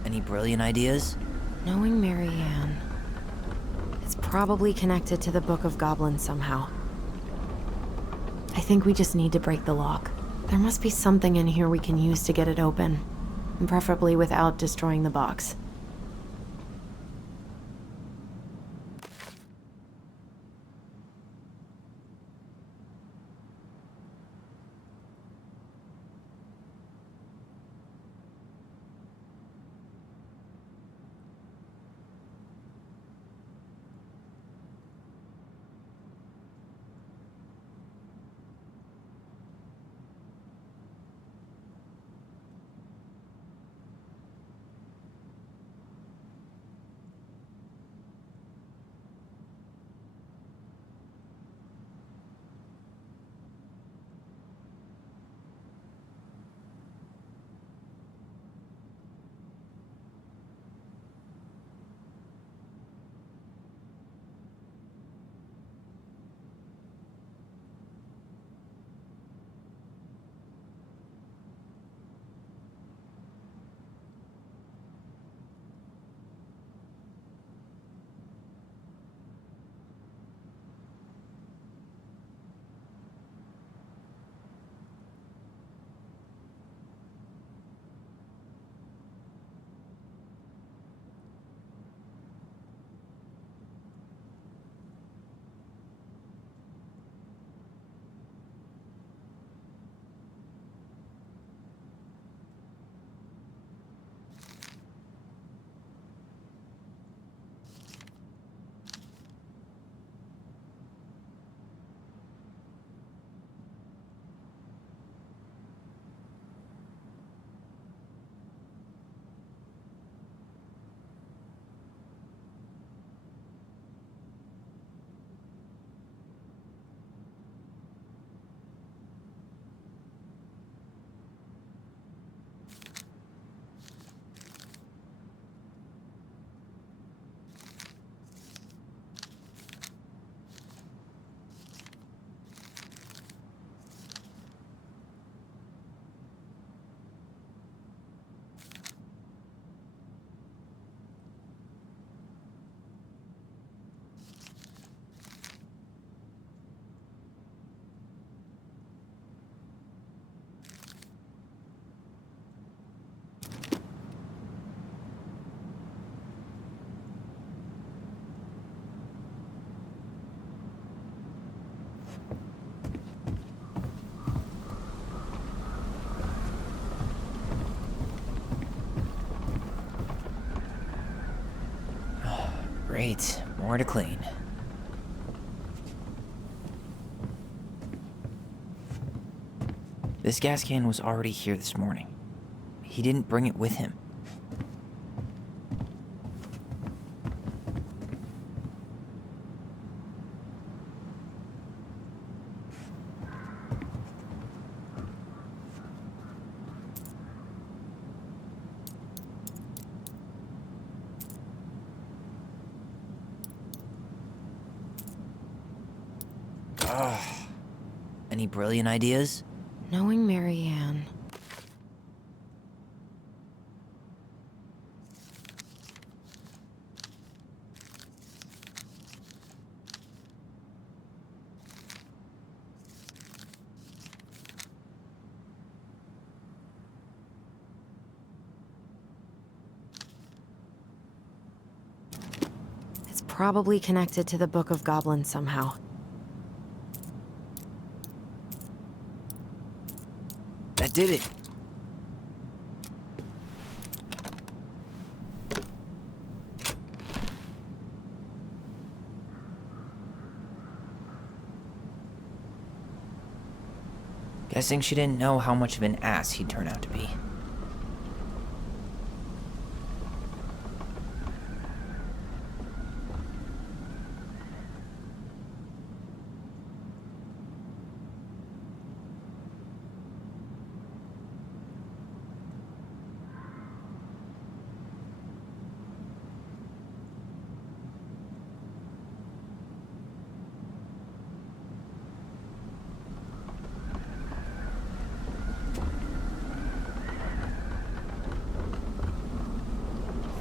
Any brilliant ideas? Knowing Marianne, it's probably connected to the Book of Goblins somehow. I think we just need to break the lock. There must be something in here we can use to get it open, preferably without destroying the box. Great, more to clean. This gas can was already here this morning. He didn't bring it with him. Any brilliant ideas? Knowing Marianne. It's probably connected to the Book of Goblins somehow. That did it. Guessing she didn't know how much of an ass he'd turn out to be.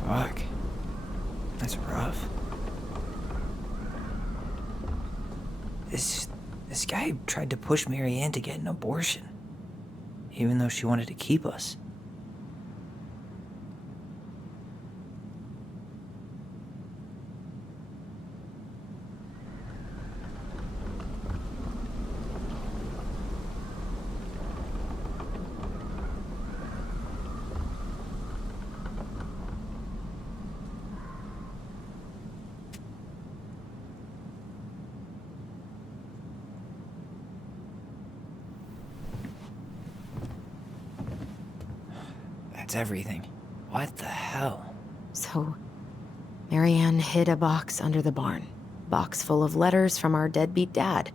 Fuck. That's rough. This guy tried to push Marianne to get an abortion, even though she wanted to keep us. That's everything. What the hell? So, Marianne hid a box under the barn. Box full of letters from our deadbeat dad.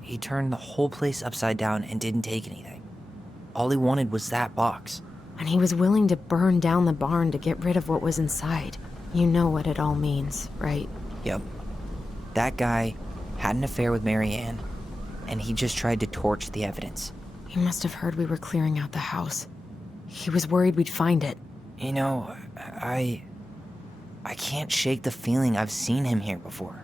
He turned the whole place upside down and didn't take anything. All he wanted was that box. And he was willing to burn down the barn to get rid of what was inside. You know what it all means, right? Yep. That guy had an affair with Marianne, and he just tried to torch the evidence. He must have heard we were clearing out the house. He was worried we'd find it. You know, I can't shake the feeling I've seen him here before.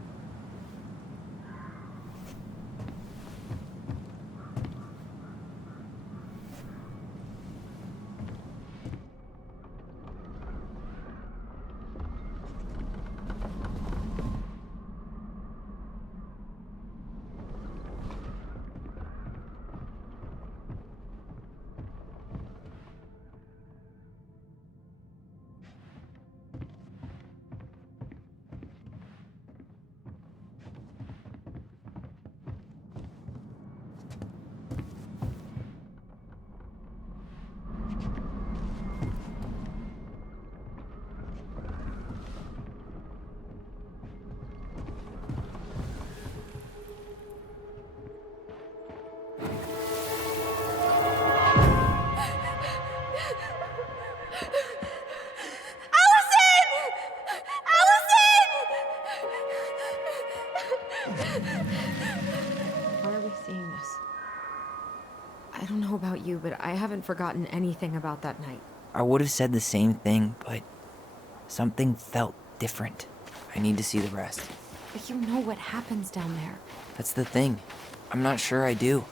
Why are we seeing this? I don't know about you, but I haven't forgotten anything about that night. I would have said the same thing, but something felt different. I need to see the rest. But you know what happens down there. That's the thing. I'm not sure I do.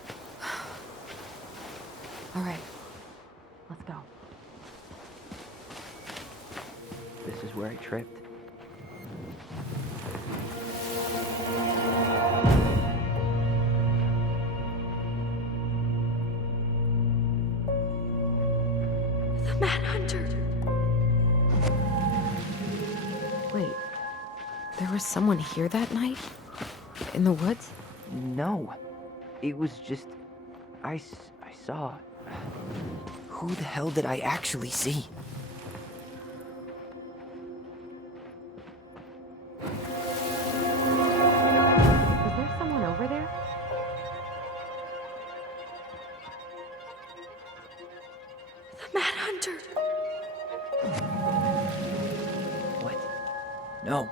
All right, let's go. This is where I tripped. The The Mad Hunter. Wait, there was someone here that night? In the woods? No. It was just... I saw... Who the hell did I actually see? Was there someone over there? The Mad Hunter. What? No.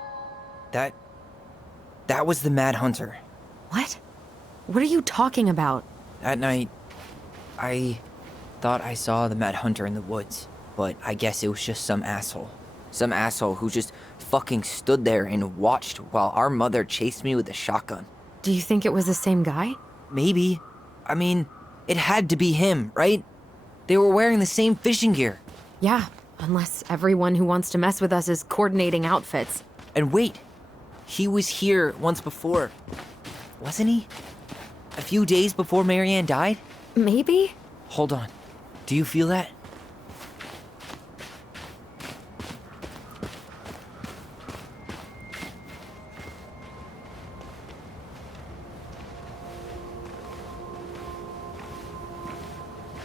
That was the Mad Hunter. What? What are you talking about? That night, I thought I saw the Mad Hunter in the woods, but I guess it was just some asshole. Some asshole who just fucking stood there and watched while our mother chased me with a shotgun. Do you think it was the same guy? Maybe. I mean, it had to be him, right? They were wearing the same fishing gear. Yeah, unless everyone who wants to mess with us is coordinating outfits. And wait, he was here once before, wasn't he? A few days before Marianne died? Maybe? Hold on. Do you feel that?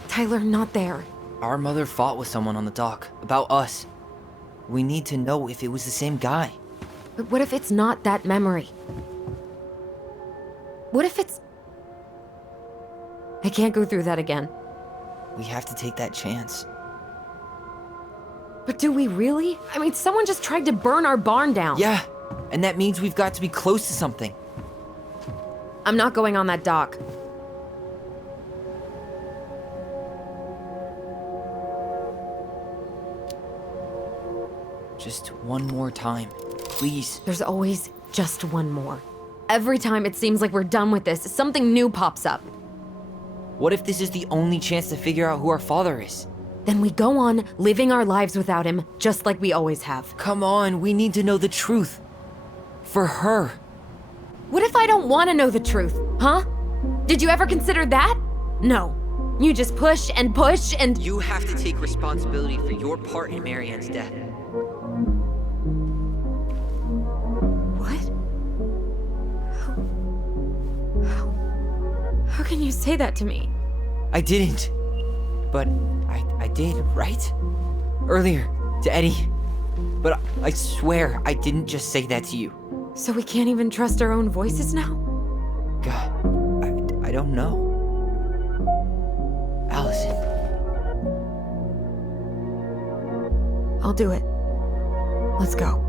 Tyler, not there. Our mother fought with someone on the dock about us. We need to know if it was the same guy. But what if it's not that memory? What if it's... I can't go through that again. We have to take that chance. But do we really? I mean, someone just tried to burn our barn down. Yeah, and that means we've got to be close to something. I'm not going on that dock. Just one more time, please. There's always just one more. Every time it seems like we're done with this, something new pops up. What if this is the only chance to figure out who our father is? Then we go on living our lives without him, just like we always have. Come on, we need to know the truth. For her. What if I don't want to know the truth, huh? Did you ever consider that? No. You just push and push and... You have to take responsibility for your part in Marianne's death. What? How can you say that to me? I didn't. But I did, right? Earlier, to Eddie. But I swear I didn't just say that to you. So we can't even trust our own voices now? God, I don't know. Allison. I'll do it. Let's go.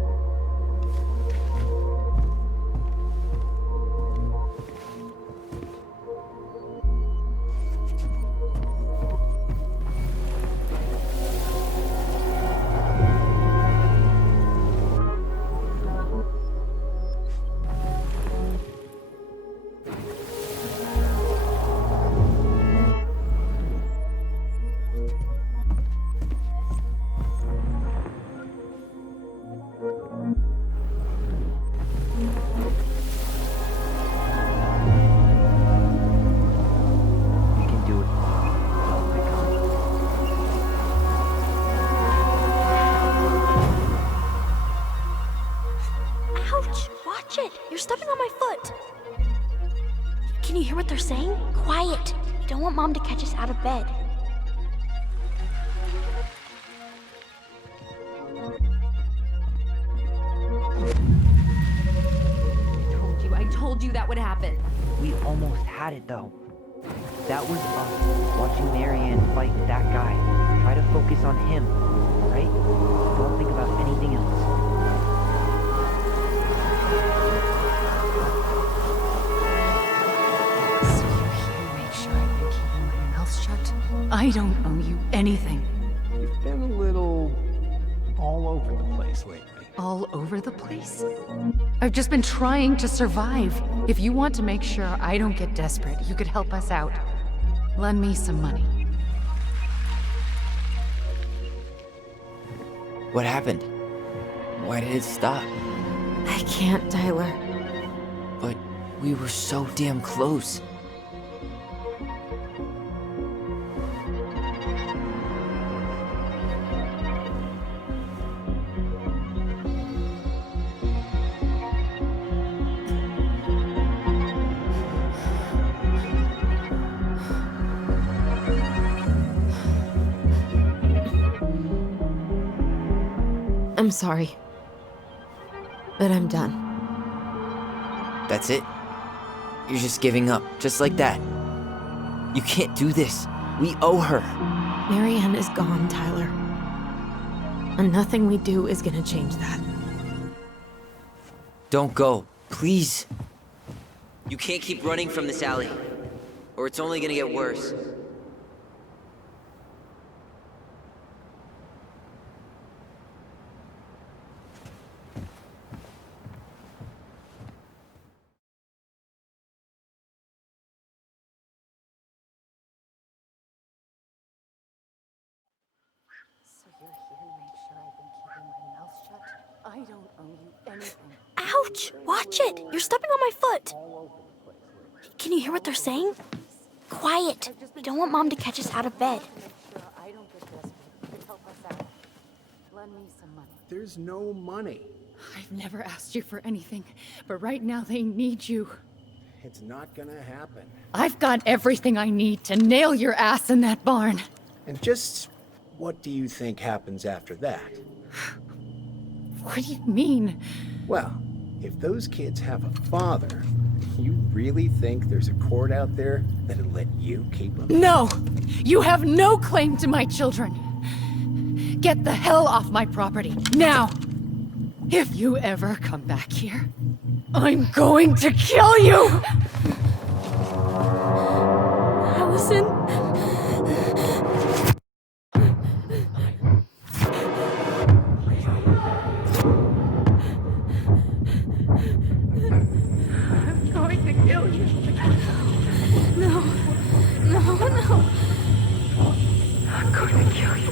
Stepping on my foot. Can you hear what they're saying? Quiet. We don't want Mom to catch us out of bed. I told you that would happen. We almost had it though. That was us watching Marianne fight with that guy. Try to focus on him, right? Don't think about anything else. I don't owe you anything. You've been a little all over the place lately. All over the place? I've just been trying to survive. If you want to make sure I don't get desperate, you could help us out. Lend me some money. What happened? Why did it stop? I can't, Tyler. But we were so damn close. I'm sorry. But I'm done. That's it? You're just giving up, just like that. You can't do this. We owe her. Marianne is gone, Tyler. And nothing we do is gonna change that. Don't go, please. You can't keep running from this alley, or it's only gonna get worse. So you're here to make sure I've been keeping my mouth shut? I don't owe you anything. Ouch! Watch it! You're stepping on my foot! Can you hear what they're saying? Quiet! We don't want Mom to catch us out of bed. Make sure I don't get desperate. You could help us out. Lend me some money. There's no money. I've never asked you for anything, but right now they need you. It's not gonna happen. I've got everything I need to nail your ass in that barn. And just what do you think happens after that? What do you mean? Well, if those kids have a father, you really think there's a court out there that'll let you keep them? No! You have no claim to my children! Get the hell off my property, now! If you ever come back here, I'm going to kill you! Allison? I'm going to kill you. No. I'm going to kill you. I'm going to kill you.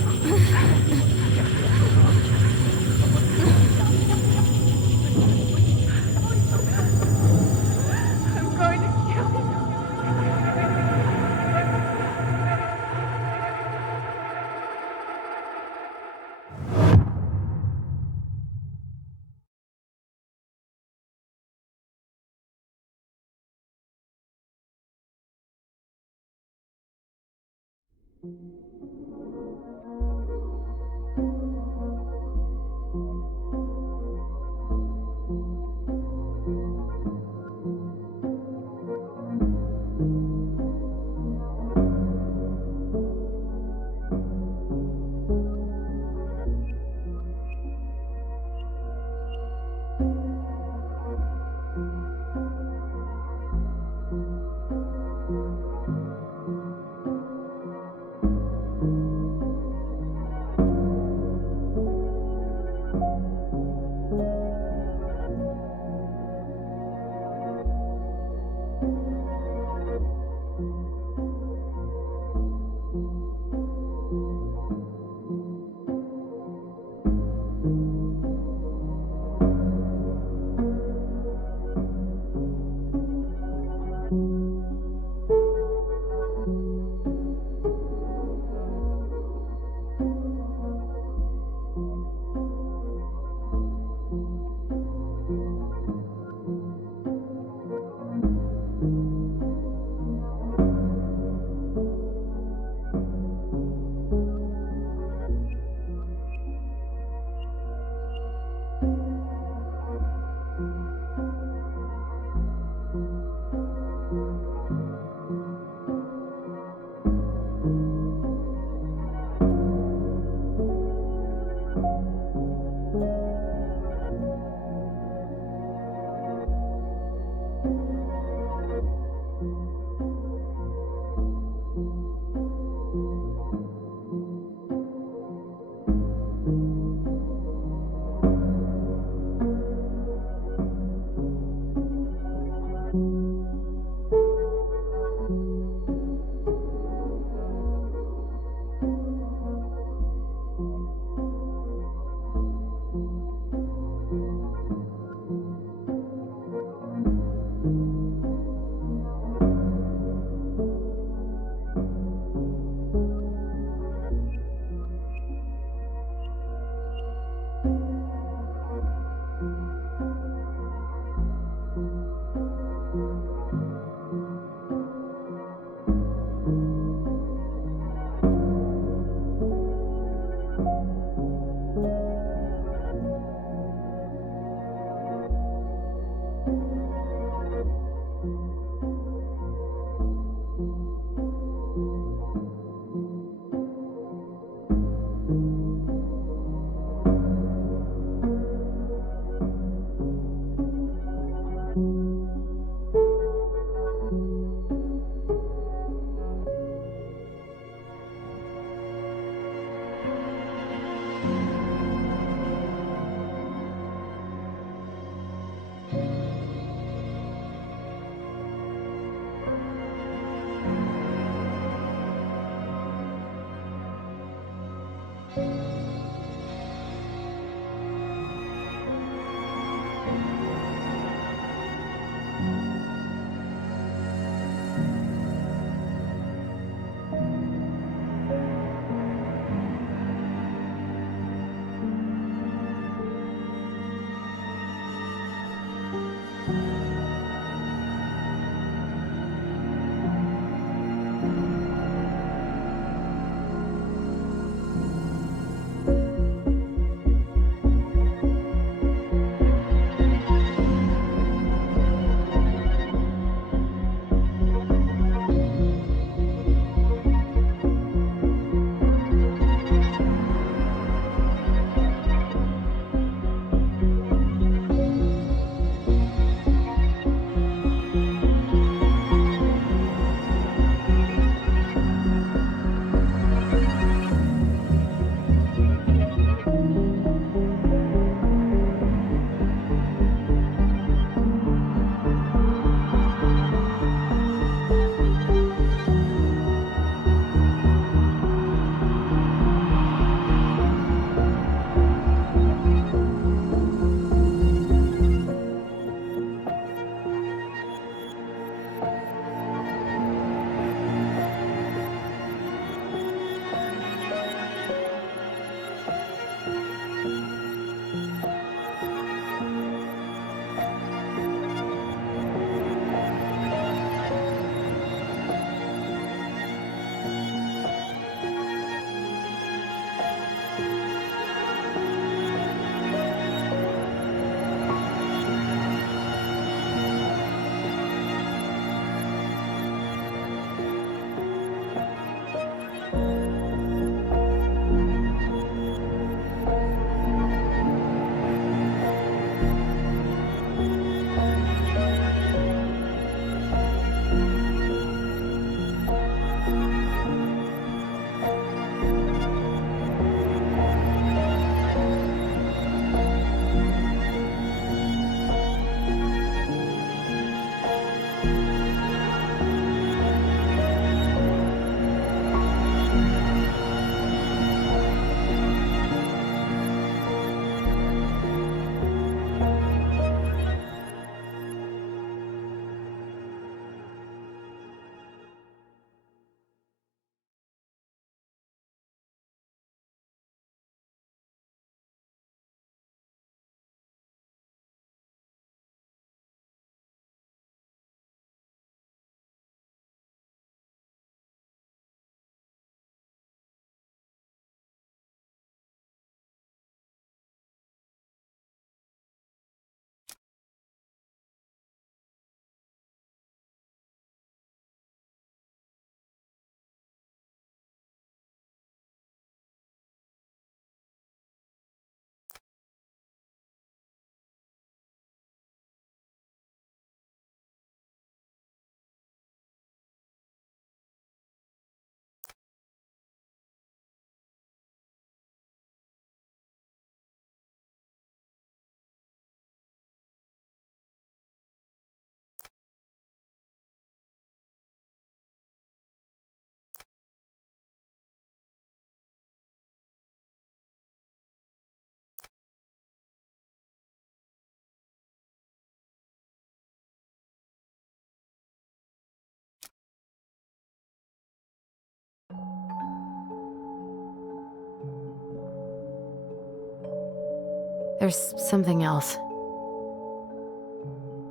There's something else.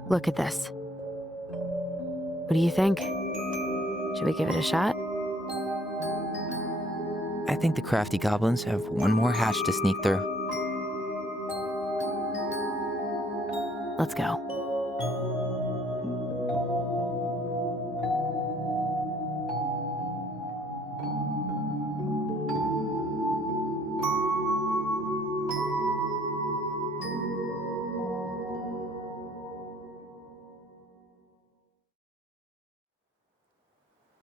Look at this. What do you think? Should we give it a shot? I think the crafty goblins have one more hatch to sneak through. Let's go.